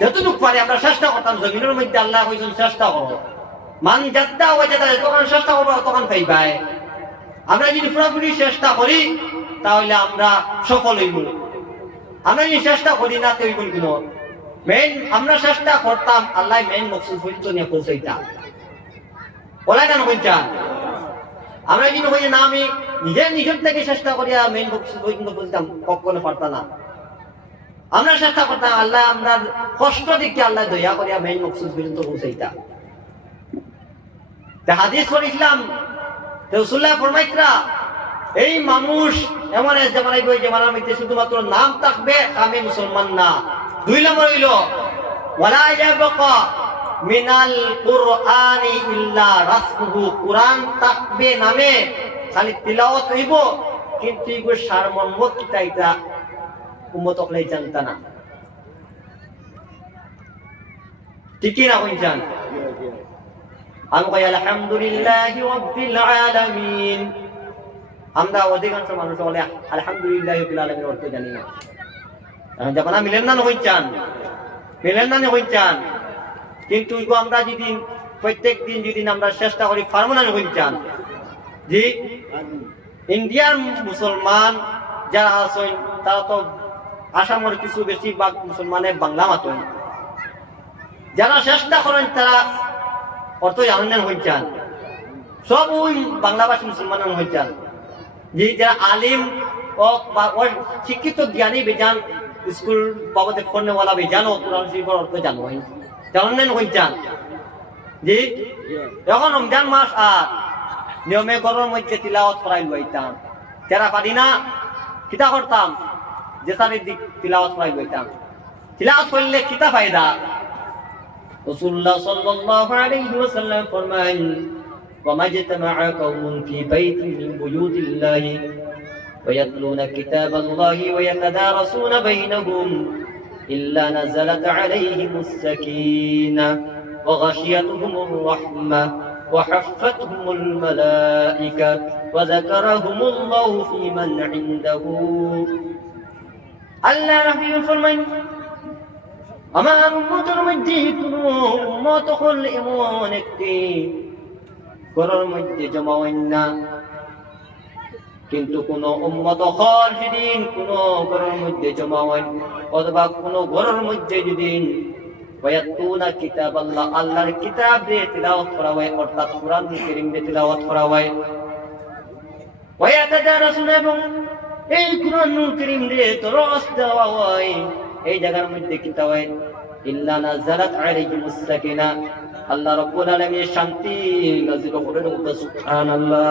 যতটুকু পারি আমরা চেষ্টা করতাম। জমিনের মধ্যে আল্লাহ কইছেন চেষ্টা করো, মান যাত্রা ওয়াজাদা, তখন চেষ্টা করবো তখন পাইবাই। আমরা যদি পুরোপুরি চেষ্টা করি তাহলে আমরা সফল হইব। আমরা যদি চেষ্টা করি না তো হইব কেন? মেইন আমরা চেষ্টা করতাম, আল্লাহ মেইন মকসুদ পর্যন্ত নিয়ে পৌঁছাইতাম। বলাই কেন কইতাম? আমরা যদি হই না আমি নিজের থেকে চেষ্টা করিয়া মেইন মকসুদ পর্যন্ত পৌঁছতাম, কখনো পারতাম না। আমরা চেষ্টা করতাম আল্লাহ আমরা কষ্ট দেখে আল্লাহ দয়া করিয়া মেইন মকসুদ পর্যন্ত পৌঁছাইতাম। হাদিস পড়িছিলাম রাসূলুল্লাহ ফরমাইতরা, এই মানুষ এমন এক জামানায় বই জামানার মধ্যে শুধুমাত্র নাম থাকবে, কামে মুসলমান না। 2 নম্বর হইল ওয়ালা ইয়াবকা মিনাল কুরআনি ইল্লা রাসুহু, কুরআন থাকবে নামে, খালি তিলাওয়াত হইব, কিন্তু এগুলো সারমর্ম কিতা এটা উম্মত হলে জানতা না। ঠিক না কইছেন? আমি কই আলহামদুলিল্লাহি রাব্বিল আলামিন। আমরা অধিকাংশ মানুষ বলে আলহামদুলিল্লাহি রাব্বিল আলামিন অর্থ জানি না। যখন মিলেন না হইছান, মিলেন না হইছান, কিন্তু ইগো আমরা যদি প্রত্যেক দিন যদি আমরা চেষ্টা করি পারবো না হইছান। জি ইন্ডিয়ার মুসলমান যারা আছেন তারা তো আসামের কিছু বেশিরভাগ মুসলমানের বাংলা মাতন, যারা চেষ্টা করেন তারা অর্থ জানেন হইছান, সব ওই বাংলাভাষী মুসলমান হইছান। যে যারা আলিম ও শিক্ষিত জ্ঞানী বেজান, স্কুল বাবদে ফোনেওয়ালা বেজানো কোরআন শরীফের অর্থ জানেন হইছান। জি এখন রমজান মাস আর নিয়মে ঘরের মধ্যে তিলাওয়াত করাই লইতাম, যারা পারি না কিতা করতাম, যে সারের দিক তিলাওয়াত করাই লইতাম। তিলাওয়াত করলে কিতা ফায়দা? রাসূলুল্লাহ সাল্লাল্লাহু আলাইহি ওয়াসাল্লাম ফরমান, ওয়া মাজতামাআ কওমুন ফি বাইতিন মিন বুয়ুতিল্লাহি ওয়া ইয়াতলুনা কিতাবাল্লাহি ওয়া ইয়াতাদারাসুনা বাইনাহুম ইল্লা নাযালাত আলাইহিমুস সাকিনাহ ওয়া গাশিয়াতুহুমুর রাহমাহ ওয়া হাফফাতহুমুল মালায়েকা ওয়া যাকারাহুমুল্লাহু ফী মান ইনদাহু। আল্লাহ রাব্বুল ফরমান, আমার উম্মতের মধ্যে কোন উম্মত হল এমন একটি ঘরের মধ্যে জমা হয় না, কিন্তু কোন উম্মত হল যেদিন কোন ঘরের মধ্যে জমা হয়, অথবা কোন ঘরের মধ্যে যেদিন ওয়ায়াতুনা কিতাবাল্লাহ, আল্লাহর কিতাব দিয়ে তিলাওয়াত করা হয়, অর্থাৎ কুরআন কারীম দিয়ে তিলাওয়াত করা হয়, ওয়ায়াতাদারাসুনা, এবং এই কুরআন কারীম দিয়ে দরস দেওয়া হয়, এই জায়গার মধ্যে কিতা হয়, ইল্লা নাযালাত আলাইহিমুস সাকিনাহ, আল্লাহ রাব্বুল আলামিন শান্তি নাযিল করেন। সুবহানাল্লাহ।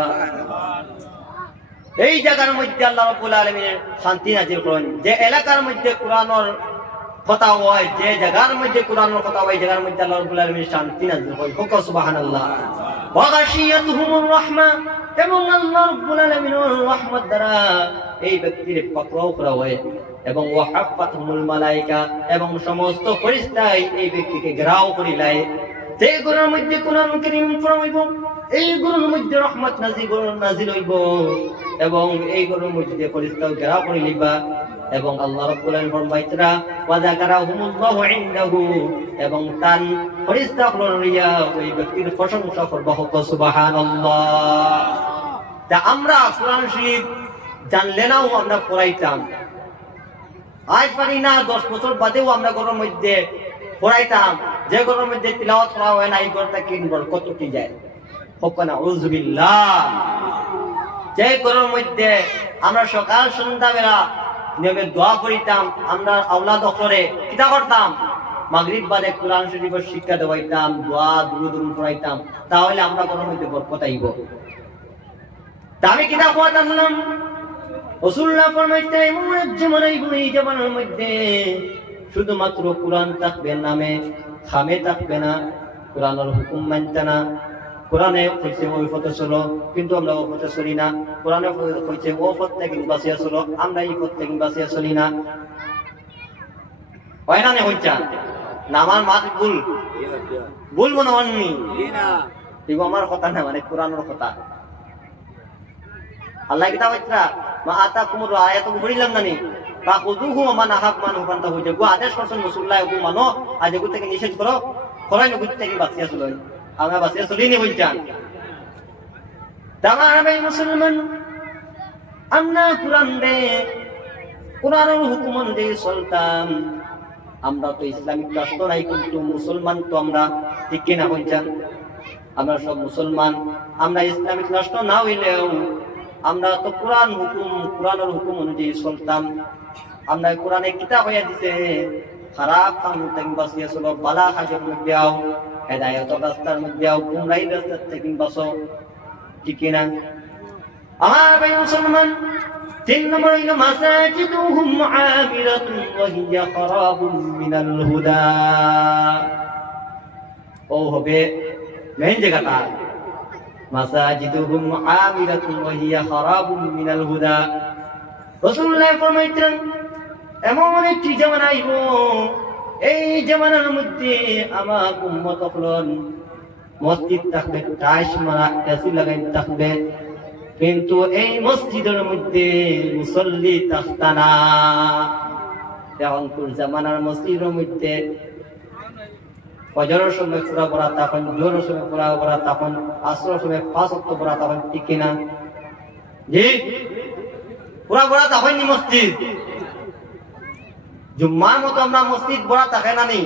এই জায়গার মধ্যে আল্লাহ রাব্বুল আলামিন শান্তি নাযিল করেন। যে এলাকার মধ্যে কুরআনের কথা হয়, যে জায়গার মধ্যে কুরআনের কথা হয়, জায়গার মধ্যে আল্লাহ রাব্বুল আলামিন শান্তি নাযিল করেন। সুবহানাল্লাহ। ওয়া গাশিয়াতুহুমুর রাহমাহ, এবং আল্লাহ রাব্বুল আলামিনের রহমত দ্বারা এই ব্যক্তির পাকড়াও করা হয়, এবং ওয়া হাফফাতহুমুল মালায়েকা, এবং সমস্ত ফেরেশতাই এই ব্যক্তিকে ঘেরাও করিলায়। যে ঘরের মধ্যে কুরআন কারীম পড়া হইব, এই ঘরের মধ্যে রহমত নাযিল হইব, এবং এই ঘরের মধ্যে ফেরেশতাও ঘেরাও করিলিবা। এবং আল্লাহ রাব্বুল আলামিন ফরমাইতরা, ওয়া যাকারাহুমুল্লাহু ইনদাহু, এবং তার ফেরেশতাগণ রিয়া ওই ব্যক্তির প্রশংসা করবে। সুবহানাল্লাহ। তা আমরা কুরআন শরীফ জানলে নাও আমরা পড়াইতাম, আজ পারি না 10 বছর বাদেও আমরা ঘরের মধ্যে পড়াইতাম। যে ঘরের মধ্যে তিলাওয়াত করা হয় না, এই ঘরটা কি বরকত কি যায়? হকনা উযবিল্লাহ। যে ঘরের মধ্যে আমরা সকাল সন্ধ্যা বেলা নিয়মে দোয়া করিতাম, আমরা আওলাদ অক্ষরে কিতা করতাম, মাগরিব বাদে কুরআন শরীফের শিক্ষা দেওয়াইতাম, দোয়া দুরূদ পড়াইতাম, তাহলে আমরা ঘরের মধ্যে বরকত আইব। আমি কিতা কইতাম, রাসূলুল্লাহ ফরমাইতেন, এমন এক জামানা আইব, এই জামানার মধ্যে শুধুমাত্র কুরআন থাকবে নামে, খামে থাকবে না, কুরআনের হুকুম মানতে না। কোরআনে কইছে ওই পথে চলো, কিন্তু আমরা ওই পথে চলি না। কোরআনে কইছে ও পথ থেকে বাঁচিয়া চলো, আমরা এই পথ থেকে বাঁচিয়া চলি না। হয় না হইছা না? আমার মাত ভুল মনে হননি, এগুলো আমার কথা না, মানে কোরআনের কথা। আল্লাহ কিতাব মা আতা কুমুর আয়াত পড়িলাম জানি, ফাখুযুহু ওয়া মান আহাবমানহু ফান্তাহু, যে গো আদেশ করছেন রাসূলুল্লাহ ওগো মানো, আজ এগুলো থেকে নিষেধ করো, খরাই নগুলো থেকে বাঁচিয়া চলেন। আমরা বাঁচিয়া চলিনি বলছেন। তামার ভাই মুসলমান, আমরা কোরআনের হুকুম অনুযায়ী চলতাম। আমরা তো ইসলামিক রাষ্ট্র নাই, কিন্তু মুসলমান তো আমরা, ঠিক কিনা বলছেন? আমরা সব মুসলমান, আমরা ইসলামিক রাষ্ট্র না হইলেও আমরা তো কোরআনের হুকুম অনুযায়ী চলতাম। আমরা কোরআনে কিতাব হইয়া দিছে, খারাপ কাম থেকে বাঁচিয়ে চলো, বালা কাজের মধ্যে আও, হেদায়েতের রাস্তার মধ্যে আও, গুমরাহি রাস্তার থেকে বাঁচো, ঠিক কিনা? আমার ভাই মুসলমান, 3 নম্বর হইল মাসাজিদুহুম আমিরাতুন ওয়া হিয়া খারাবুম মিনাল হুদা। ও হবে মেইন জায়গাটা, মাসাজিদুহুম আমিরাতুন ওয়া হিয়া খারাবুম মিনাল হুদা। রাসূলুল্লাহ ফরমাইতেন এমন একটি জামানা আইব, এই জামানার মধ্যে আমার উম্মত হলন মসজিদ থাকবে, টাইস মারা এসি লাগাই থাকবে, কিন্তু এই মসজিদের মধ্যে মুসল্লি থাকতা না। এখনকার জামানার মসজিদের মধ্যে ফজরের সময় পুরা পড়া, তখন জোহরের সময় পুরা পড়া, তখন আসরের সময় 5 ওয়াক্ত পড়া, তখন ঠিক কিনা? জি, পুরা পড়া তখন নি মসজিদ। জুম্মার মতো আমরা মসজিদ পড়া থাকে না নি?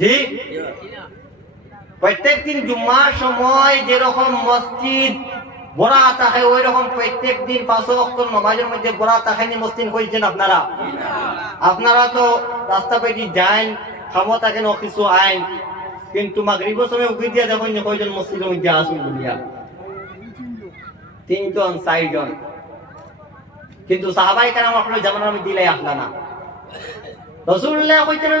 জি, প্রত্যেক দিন জুম্মার সময় যেরকম মসজিদ বড়া থাকে, ওই রকম প্রত্যেক দিন 5 ওয়াক্ত নামাজের মধ্যে বড়া থাকেনি মসজিদ কইছেন আপনারা? আপনারা তো রাস্তা পেটি যান, খামো থাকেন কিছু আইন, কিন্তু মাগরিবের সময় উঠে দিয়া দেখুন কয়জন মসজিদের মধ্যে আসুন বলিয়া, 3 জন 4 জন। কিন্তু সাহাবায়ে কেরাম আপনার জামানার মধ্যে দিলাই আসলা না। রাসূলুল্লাহ কইতেন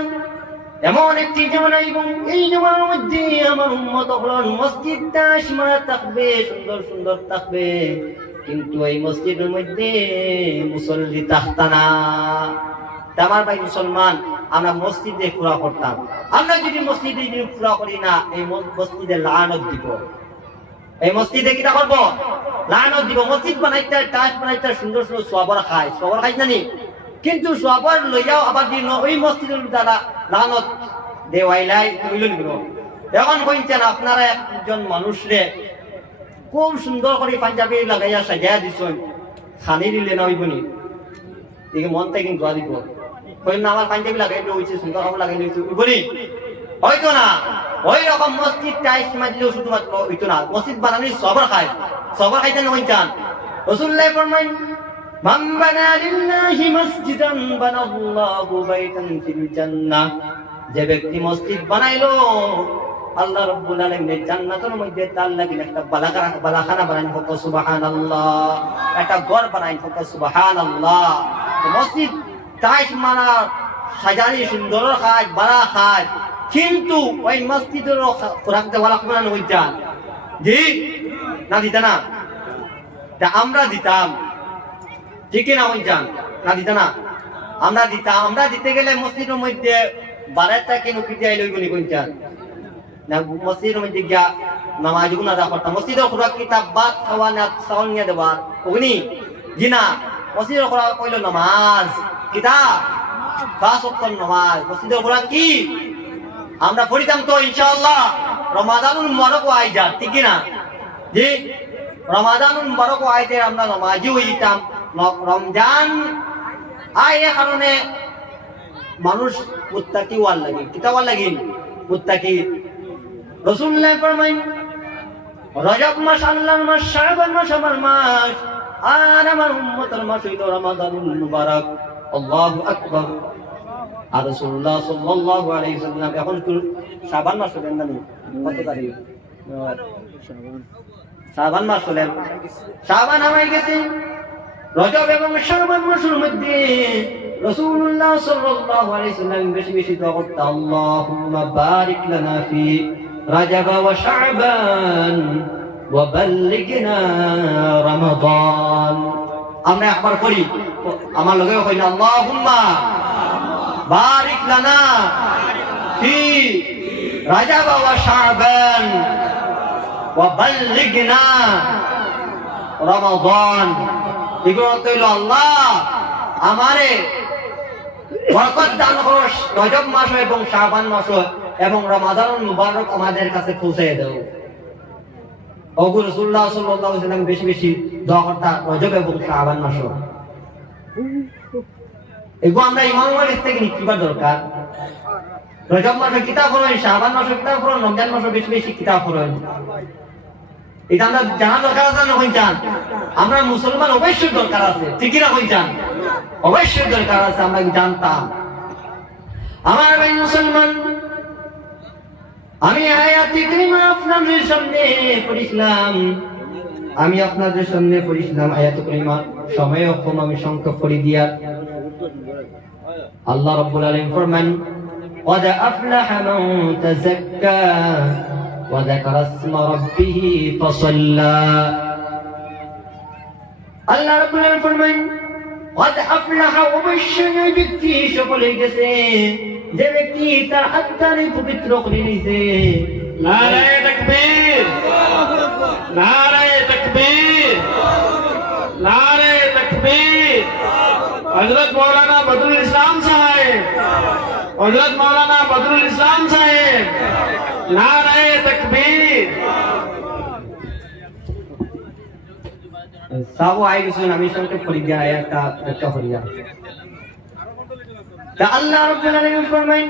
এমন একটি জামানা, এবং এই জামানার মধ্যে আমার উম্মত হলন মসজিদটা সীমানা থাকবে, সুন্দর সুন্দর থাকবে, কিন্তু এই মসজিদের মধ্যে মুসল্লি থাকতা না। আমার ভাই মুসলমান, আমরা মসজিদে পুরা করতাম। আমরা যদি মসজিদে পুরা করি না, এই মসজিদে লানত দিব। এই মসজিদে কিটা করব? লানত দিব। মসজিদ বানাইতে, টাইস বানাইতে, সুন্দর সুন্দর সোয়াবর খায়, সোয়াবর খাইছ না নি? কিন্তু সোয়াবর লইয়াও আবার দিন ওই মসজিদের দ্বারা লানত দেওয়াইলাই হইল নিল। এখন কইছেন আপনারা একজন মানুষরে খুব সুন্দর করে পাঞ্জাবি লাগাইয়া সাজাইয়া দিছেন, খানি দিলে না হইবনি? দেখে মন থেকে দোয়া দিব, কইন না আমার পাঞ্জাবি লাগাই হইছে, সুন্দর খাবার লাগাই হইছে, হইবনি? হয়তো না। ওই রকম মসজিদ টাইস মারলেও শুধুমাত্র হইতো না, মসজিদ বানানি সবর খায়, সবর খাইতেন হইতেন। রাসূলুল্লাহ ফরমাইন মান বানা লিল্লাহি মসজিদান বানাল্লাহু বাইতান ফিল জান্নাহ, যে ব্যক্তি মসজিদ বানাইলো, আল্লাহ রাব্বুল আলামিন জান্নাতের মধ্যে তার লাগি একটা বালাখানা বানাইন, হোক সুবহানাল্লাহ, একটা ঘর বানাইন, হোক সুবহানাল্লাহ। মসজিদ টাইস মারা সাজানি সুন্দর খায়, বালা খায়, কিন্তু ওই মসজিদের রাখতে বালা বানানো হইতাম, জি না দিত না? আমরা দিতাম, ঠিক না হইতাম না? দিত না? আমরা দিতাম। আমরা দিতে গেলে মসজিদের মধ্যে বারেটা কেন পিঠে আইল গুনি কইতাম না, মসজিদের মধ্যে গিয়া নামাজ গুনা আদা করতাম। মসজিদের খোরাক কিতাব বাদ খাওয়া না, চাউল নিয়ে দেওয়া ওগুনি, জি না? মসজিদের খোরাক কইল নামাজ, কিতাব 5 ওয়াক্ত নামাজ। মসজিদের খোরাক কি আমরা পড়িতাম তো ইনশাআল্লাহ। রমাদানুল মুবারক আই যা, ঠিক না? জি, রমাদানুল মুবারক আইতে আমরা নামাজি হইতাম। রমজান আয় কারণে মানুষ মুত্তাকি ওয়াল লাগে, কিতা ওয়াল লাগে? মুত্তাকি। রাসূলুল্লাহ ফরমাইন রজব মাস আল্লাহর মাস, শাবান মাস আমার মাস, আর আমার উম্মতের মাস হইল রমাদানুল মুবারক। আল্লাহু আকবার। আর রাসূলুল্লাহ সাল্লাল্লাহু আলাইহি ওয়াসাল্লাম এখন শাবান মাস হলেন না, কত তারিখ? শাবান মাস হলেন, শাবান হয়ে গেছে। রজব এবং শাবান মাসের মধ্যে রাসূলুল্লাহ সাল্লাল্লাহু আলাইহি ওয়াসাল্লাম বেশি বেশি দোয়া করতেন, আল্লাহুম্মা বারিক লানা ফি রজব ওয়া শাবান ওয়া বাল্লিগনা রমাদান। আমরা একবার পড়ি, আমার লগে কই না, আল্লাহুম্মা বারিক লানা ফি রজব ওয়া শাবান ওয়া বাল্লিগনা রমাদান। এগুলো হইল আল্লাহ আমারে বরকত দান করো, রজব মাস এবং শাবান মাস এবং রমাদানুল মুবারক আমাদের কাছে পৌঁছে দাও। ওগো রাসূলুল্লাহ সাল্লাল্লাহু আলাইহি ওয়াসাল্লাম বেশি বেশি দোয়া করতা রজব এবং শাবান মাস। এগো আমরা ইমাম ওয়ারিস থেকে নিবা দরকার। রজব মাসে কিতাব পড়েন, শাবান মাসে কিতাব পড়েন, রমজান মাসে বেশি বেশি কিতাব পড়েন। এটা আমরা জানা দরকার আছে না কই জান? আমরা মুসলমান অবশ্যই দরকার আছে, ঠিক না কই জান? অবশ্যই দরকার আছে, আমরা জানতাম। আমার ভাই মুসলমান, আমি আয়াতে কারিমা আপনাদের সামনে পড়িছিলাম, আয়াতে কারিমা সময় কম, আমি সংক্ষেপ করে দিয়া। আল্লাহ রাব্বুল আলামিন ফরমান قد أفلح من تزكى وذكر اسم ربه فصلى। আল্লাহ রাব্বুল আলামিন ফরমান قد أفلح, অবশ্যই ব্যক্তি সফল হয়ে গেছে যে ব্যক্তি তার আত্মারে পবিত্র করে নিয়েছে। নারায়ে তাকবীর, নারায়ে তাকবীর, নারায়ে তাকবীর। হযরত মৌলানা বদরুল ইসলাম সাহেব, হযরত মৌলানা বদরুল ইসলাম সাহেব, নারায়ে তাকবীর। সাবু আই গেছেন, আমি সংক্ষেপ করে দিয়া আয়াতটা ব্যাখ্যা করিয়া। তা আল্লাহ রাব্বুল আলামিন ফরমান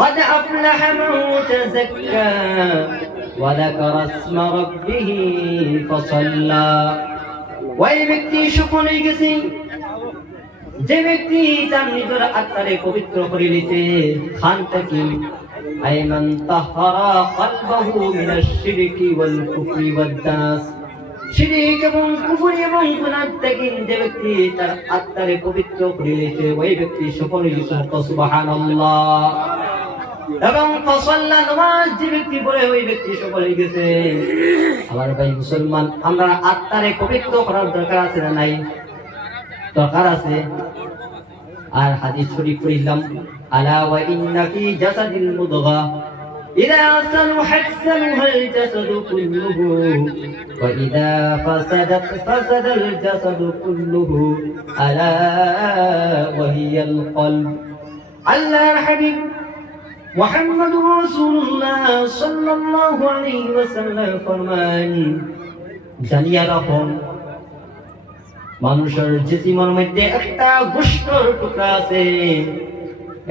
قد أفلح من تزكى وذكر اسم ربه فصلى। ওই ব্যক্তি সফল হয়ে গেছে যে ব্যক্তি তার নিজের আত্মারে পবিত্র করে নিয়েছে। খান থেকে আইমান তাহারা কলবহু মিনাশ শিরকি ওয়াল কুফরি ওয়াদ দাস, শিরক এবং কুফর এবং গুনাহ থেকে যে ব্যক্তি তার আত্মারে পবিত্র করে নিয়েছে, ওই ব্যক্তি সফল হয়ে গেছে। সুবহানাল্লাহ। এবং ফসল্লা, নামাজ যে ব্যক্তি পড়ে ওই ব্যক্তি সফল হয়ে গেছে। আমার ভাই মুসলমান, আমরা আত্মারে পবিত্র করার দরকার আছে না নাই? দরকার আছে। আর হাদিস শরীফ পড়লাম, আলা ওয়া ইন্না ফি জাসাদিল মুদগা ইযা সালুহাত সালুহাল জাসাদু কুল্লুহু ওয়া ইযা ফাসাদাত ফাসাদাল জাসাদু কুল্লুহু আলা ওয়া হিয়াল কলব। আল্লাহর হাবিব মুহাম্মদুর রাসূলুল্লাহ সাল্লাল্লাহু আলাইহি ওয়াসাল্লাম ফরমান, জানিয়া রাখুন মানুষের জিসিমের মধ্যে একটা গোশতের টুকরা আছে।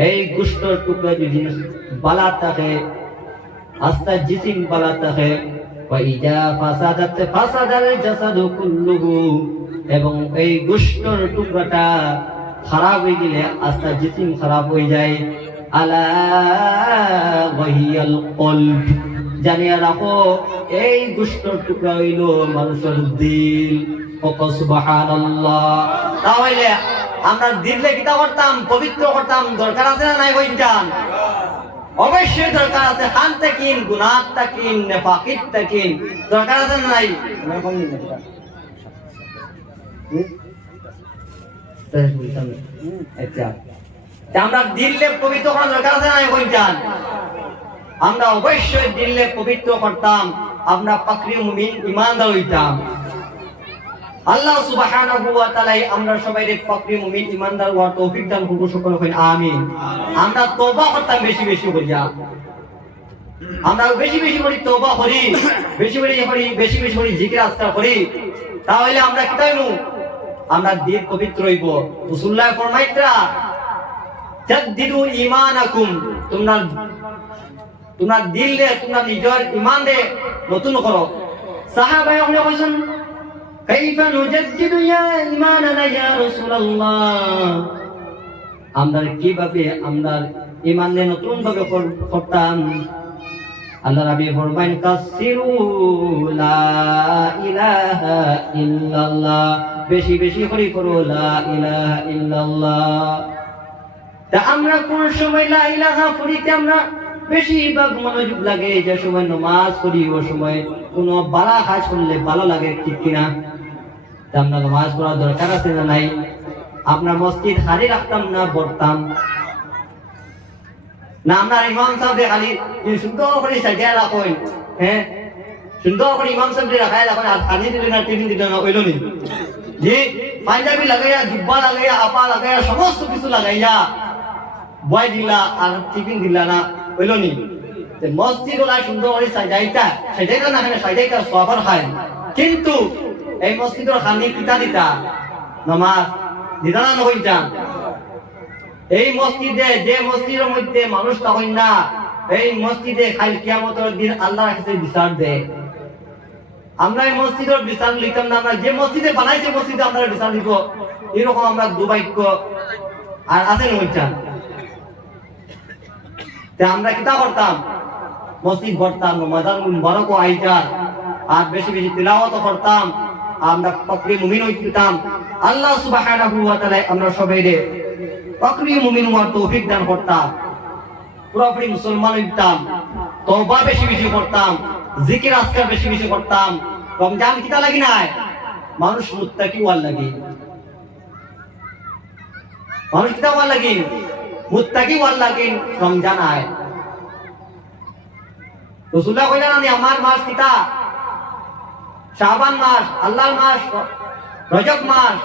এই গোশতের টুকরা যদি বালা থাকে, আস্তা জিসিম বালা থাকে, ওয়া ইজা ফাসাদাত ফাসাদাল জাসাদু কুল্লুহু, এবং এই গোশতের টুকরাটা খারাপ হয়ে গেলে আস্তা জিসিম খারাপ হয়ে যায়। আলা ওয়া হিয়াল কলব, জানিয়া রাখো এই গোশতের টুকরা হইল মানুষের দিল। সুবহানাল্লাহ। তাহলে আমরা দিলে কিতা করতাম? পবিত্র করতাম। দরকার আছে না নাই বইজান? অবশ্যই দরকার আছে। খান তাকিন, গুনাহ তাকিন, নেফাকিত তাকিন, দরকার আছে না নাই? আচ্ছা, আমরা দিলে পবিত্র করার দরকার আছে না নাই বইজান? আমরা অবশ্যই দিলে পবিত্র করতাম, আমরা পাকরি মুমিন ঈমানদার হইতাম। আল্লাহ সুবহানাহু ওয়া তাআলা আমরা সবাইকে পাকরি মুমিন ঈমানদার হওয়ার তৌফিক দান করুন। সকলে কইন আমিন। আমরা তওবা করতাম বেশি বেশি করিয়া, আমরা বেশি বেশি করে তওবা করি, বেশি বেশি করে জিকির আজকার করি, তাহলে আমরা কি তাইমু? আমরা দিল পবিত্র হইব। রাসূলুল্লাহ ফরমাইতরা, জাদ্দিদু ঈমানাকুম, তোমরা দিলে তোমরা নিজের ঈমান দে নতুন করো। সাহাবায়ে ওখানে কইছেন, কাইফা নুজাদ্দিদু ইয়া ঈমানানা ইয়া রাসূলুল্লাহ, আমরা কিভাবে আমরা ঈমান নতুন ভাবে করতাম? আল্লাহ নবী ফরমায়েন, কাসিরু লা ইলাহা ইল্লাল্লাহ, বেশি বেশি করে করো লা ইলাহা ইল্লাল্লাহ। তা আমরা কোন সময় লা ইলাহা পড়িতে আমরা বেশিরভাগ মনোযোগ লাগে, যে সময় নামাজ পড়ি ওই সময় কোনো বালা কাজ করলে ভালো লাগে, ঠিক কিনা? আমরা নামাজ পড়ার দরকার আছে না নাই? আমরা মসজিদ খালি রাখতাম না পড়তাম না? আমরা ইমাম সাহেব খালি সুন্দর করে সাজিয়ে রাখেন, হ্যাঁ সুন্দর করে ইমাম সাহেব রাখায় রাখেন, আর খালি দিলেন আর টিফিন দিলেন না, ওইল নি যে পাঞ্জাবি লাগাইয়া, জুব্বা লাগাইয়া, আপা লাগাইয়া, সমস্ত কিছু লাগাইয়া বয় দিলা আর টিফিন দিলা না, হইল নি? মসজিদ ওলা সুন্দর করে সাজাইতা, সাজাইতা না খানে সাজাইতা সবার খায়, কিন্তু এই মসজিদের খানি কিতা দিতা? নামাজ দিতা না হই যান। এই মসজিদে, যে মসজিদের মধ্যে মানুষ তখন না, এই মসজিদে খালি কিয়ামতের দিন আল্লাহর কাছে বিচার দেয়। আমরা এই মসজিদের বিচার লিখতাম না, আমরা যে মসজিদে বানাইছে মসজিদে আমরা বিচার লিখব, এরকম আমরা দুবাক্য আর আছেন হইতাম। আমরা কিতা করতাম? মসজিদ করতাম, রমাদান মুবারক আইতাম, আর বেশি বেশি তিলাওয়াত করতাম, আমরা পাকড়ি মুমিন হইতাম। আল্লাহ সুবহানাহু ওয়া তাআলা আমরা সবাইরে পাকড়ি মুমিন হওয়ার তৌফিক দান করতাম, পুরোপুরি মুসলমান হইতাম, তওবা বেশি বেশি করতাম, জিকির আজকার বেশি বেশি করতাম। রমজান কিতা লাগি নাই? মানুষ মুত্তাকি হওয়ার লাগি। মানুষ কিতা হওয়ার লাগি? মুত্তাকি হওয়ার লাগি রমজান আয়। রাসূলুল্লাহ কইলেন আমি আমার মাস কিতা? শাবান মাস, আল্লাহর মাস, রজব মাস,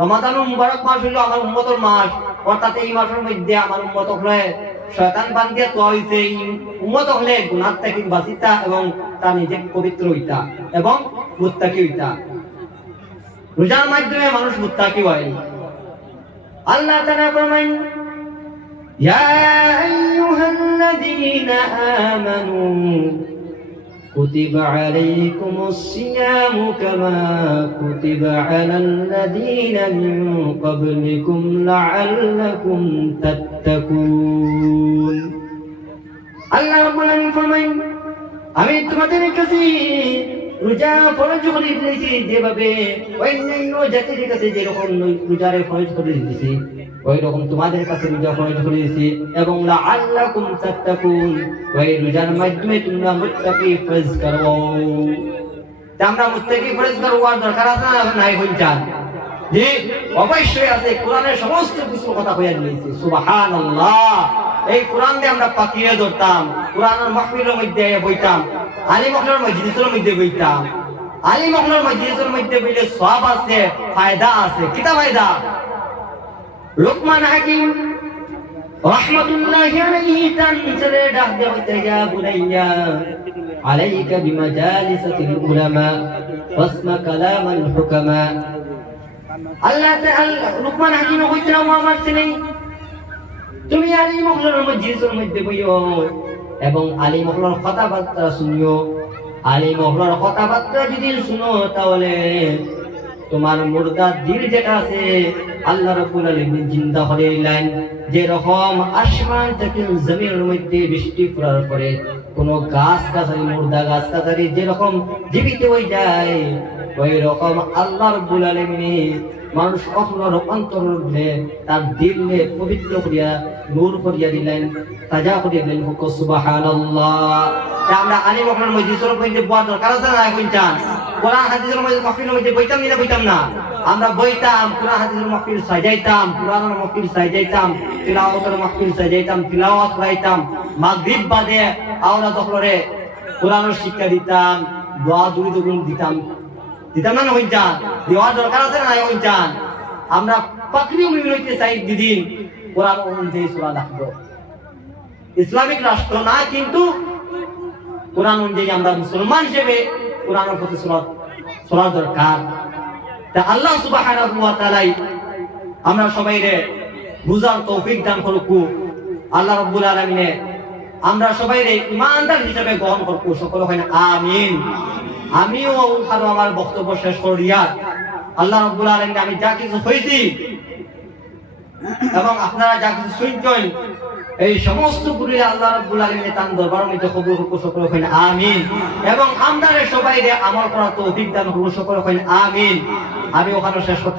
রমাদানুল মুবারক মাস হইল আমার উম্মতের মাস। অর্থাৎ এই মাসের মধ্যে আমার উম্মত হলে শয়তান বান্দিয়া তো হইছে, উম্মত হলে গুনাহ থেকে বাঁচিতা এবং তা নিজে পবিত্র হইতা এবং মুত্তাকি হইতা। রোজার মাধ্যমে মানুষ মুত্তাকি হয়। আল্লাহ তাআলা ফরমান, ইয়া আইয়ুহাল্লাযীনা আমানু কুতিবা আলাইকুমুস সিয়ামু কামা কুতিবা আলাল লাযীনা মিন ক্বাবলিকুম লাআল্লাকুম তাত্তাকুন। আল্লাহ রাব্বুল আলামিন ফরমান, আমি তোমাদের কাছে রোজা ফরজ করে দিয়েছি, যেভাবে অন্যান্য জাতির কাছে যেরকম রোজারে ফরজ করে দিয়েছি, ওই রকম তোমাদের কাছে রোজা ফরজ করে দিয়েছি, এবং লাআল্লাকুম তাত্তাকুন, ওই রোজার মাধ্যমে তোমরা মুত্তাকি ফরজ করো। আমরা মুত্তাকি ফরজ করবার দরকার আছে না নাই? হইজান যে অবশ্যই আছে। কোরআনের সমস্ত কিছু কথা কইয়া দিয়েছে। সুবহানাল্লাহ। এই কোরআন দিয়ে আমরা পাকিয়ে ধরতাম, কোরআনের মাহফিলের মধ্যে বইতাম, আলিম ওয়ালার মজলিসের মধ্যে বইতাম। আলিম ওয়ালার মজলিসের মধ্যে বইলে সওয়াব আছে, ফায়দা আছে। কিতা ফায়দা? লুকমান হাকিম রাহমাতুল্লাহি আলাইহি তানসরে ডাক দেয়া হইতে, ইয়া বুনাইয়া আলাইকা বিমাজালিসাতিল উলামা ওয়াসমা কালামাল হুকামা। আল্লাহ তাআলা লুকমান হাকিম কইতে আমার ছেলে, তুমি আলিম ওয়ালার মজলিসের মধ্যে বইও এবং আলিম ওয়ালার কথাবার্তা শুনিও। আলিম ওয়ালার কথাবার্তা যদি শুনো, তাহলে তোমার মুর্দা দিল যেটা আছে আল্লাহ রাব্বুল আলামিন জিন্দা করে দিলেন। যে রকম আসমান থেকে জমিনের মধ্যে বৃষ্টি পড়ার পরে কোন গাছ গাছালি, মুর্দা গাছ গাছালি যেরকম জীবিত হয়ে যায়, ওই রকম আল্লাহ রাব্বুল আলামিন মানুষ অন্তর অন্তরে তার দিলে পবিত্র করিয়া নূর করিয়া দিলেন, তাজা করিয়া দিলেন। সুবহানাল্লাহ। আমরা আলিম ওয়ালার মজলিসের মধ্যে বড় দরকার আছে না? কইতাম কোরআন হাদিসের মধ্যে মাহফিলের মধ্যে বইতাম না? বইতাম না? আমরা বইতাম, কোরআন হাদিসের মাহফিল সাজাইতাম, কোরআনের মাহফিল সাজাইতাম, তিলাওয়াতের মাহফিল সাজাইতাম, তিলাওয়াত করাইতাম। মাগরিব বাদে আওলা দখলরে কোরআনের শিক্ষা দিতাম, দোয়া দুই দুগুণ দিতাম। দিতাম না? হইতাম। দেওয়ার দরকার আছে না? হইতাম। আমরা পাকড়ি মুমিন হইতে চাই, দিদিন কোরআন অনুযায়ী সূরা রাখবো। ইসলামিক রাষ্ট্র না, কিন্তু কোরআন অনুযায়ী আমরা মুসলমান হিসেবে কোরআনের প্রতি চলার দরকার। তা আল্লাহ সুবহানাহু ওয়া তাআলা আমরা সবাইরে বুঝার তৌফিক দান করুক। আল্লাহ রাব্বুল আলামিন আমরা সবাইরে ঈমানদার হিসেবে গ্রহণ করুক। সকলে হয় না আমিন। আমিও আমার বক্তব্য শেষ করিয়া আল্লাহ রাব্বুল আলামিন আমি যা কিছু হইছি এবং আপনারা যা কিছু শুনছেন, এই সমস্ত গুলি আল্লাহ রাব্বুল আলামিন তার দরবারের মধ্যে কবুল করুক। সকলে হয় না আমিন। এবং আমরা সবাইরে আমল করার তৌফিক দান করুক। সকলে হয় না আমিন। আমি ওখানে শেষ করছি।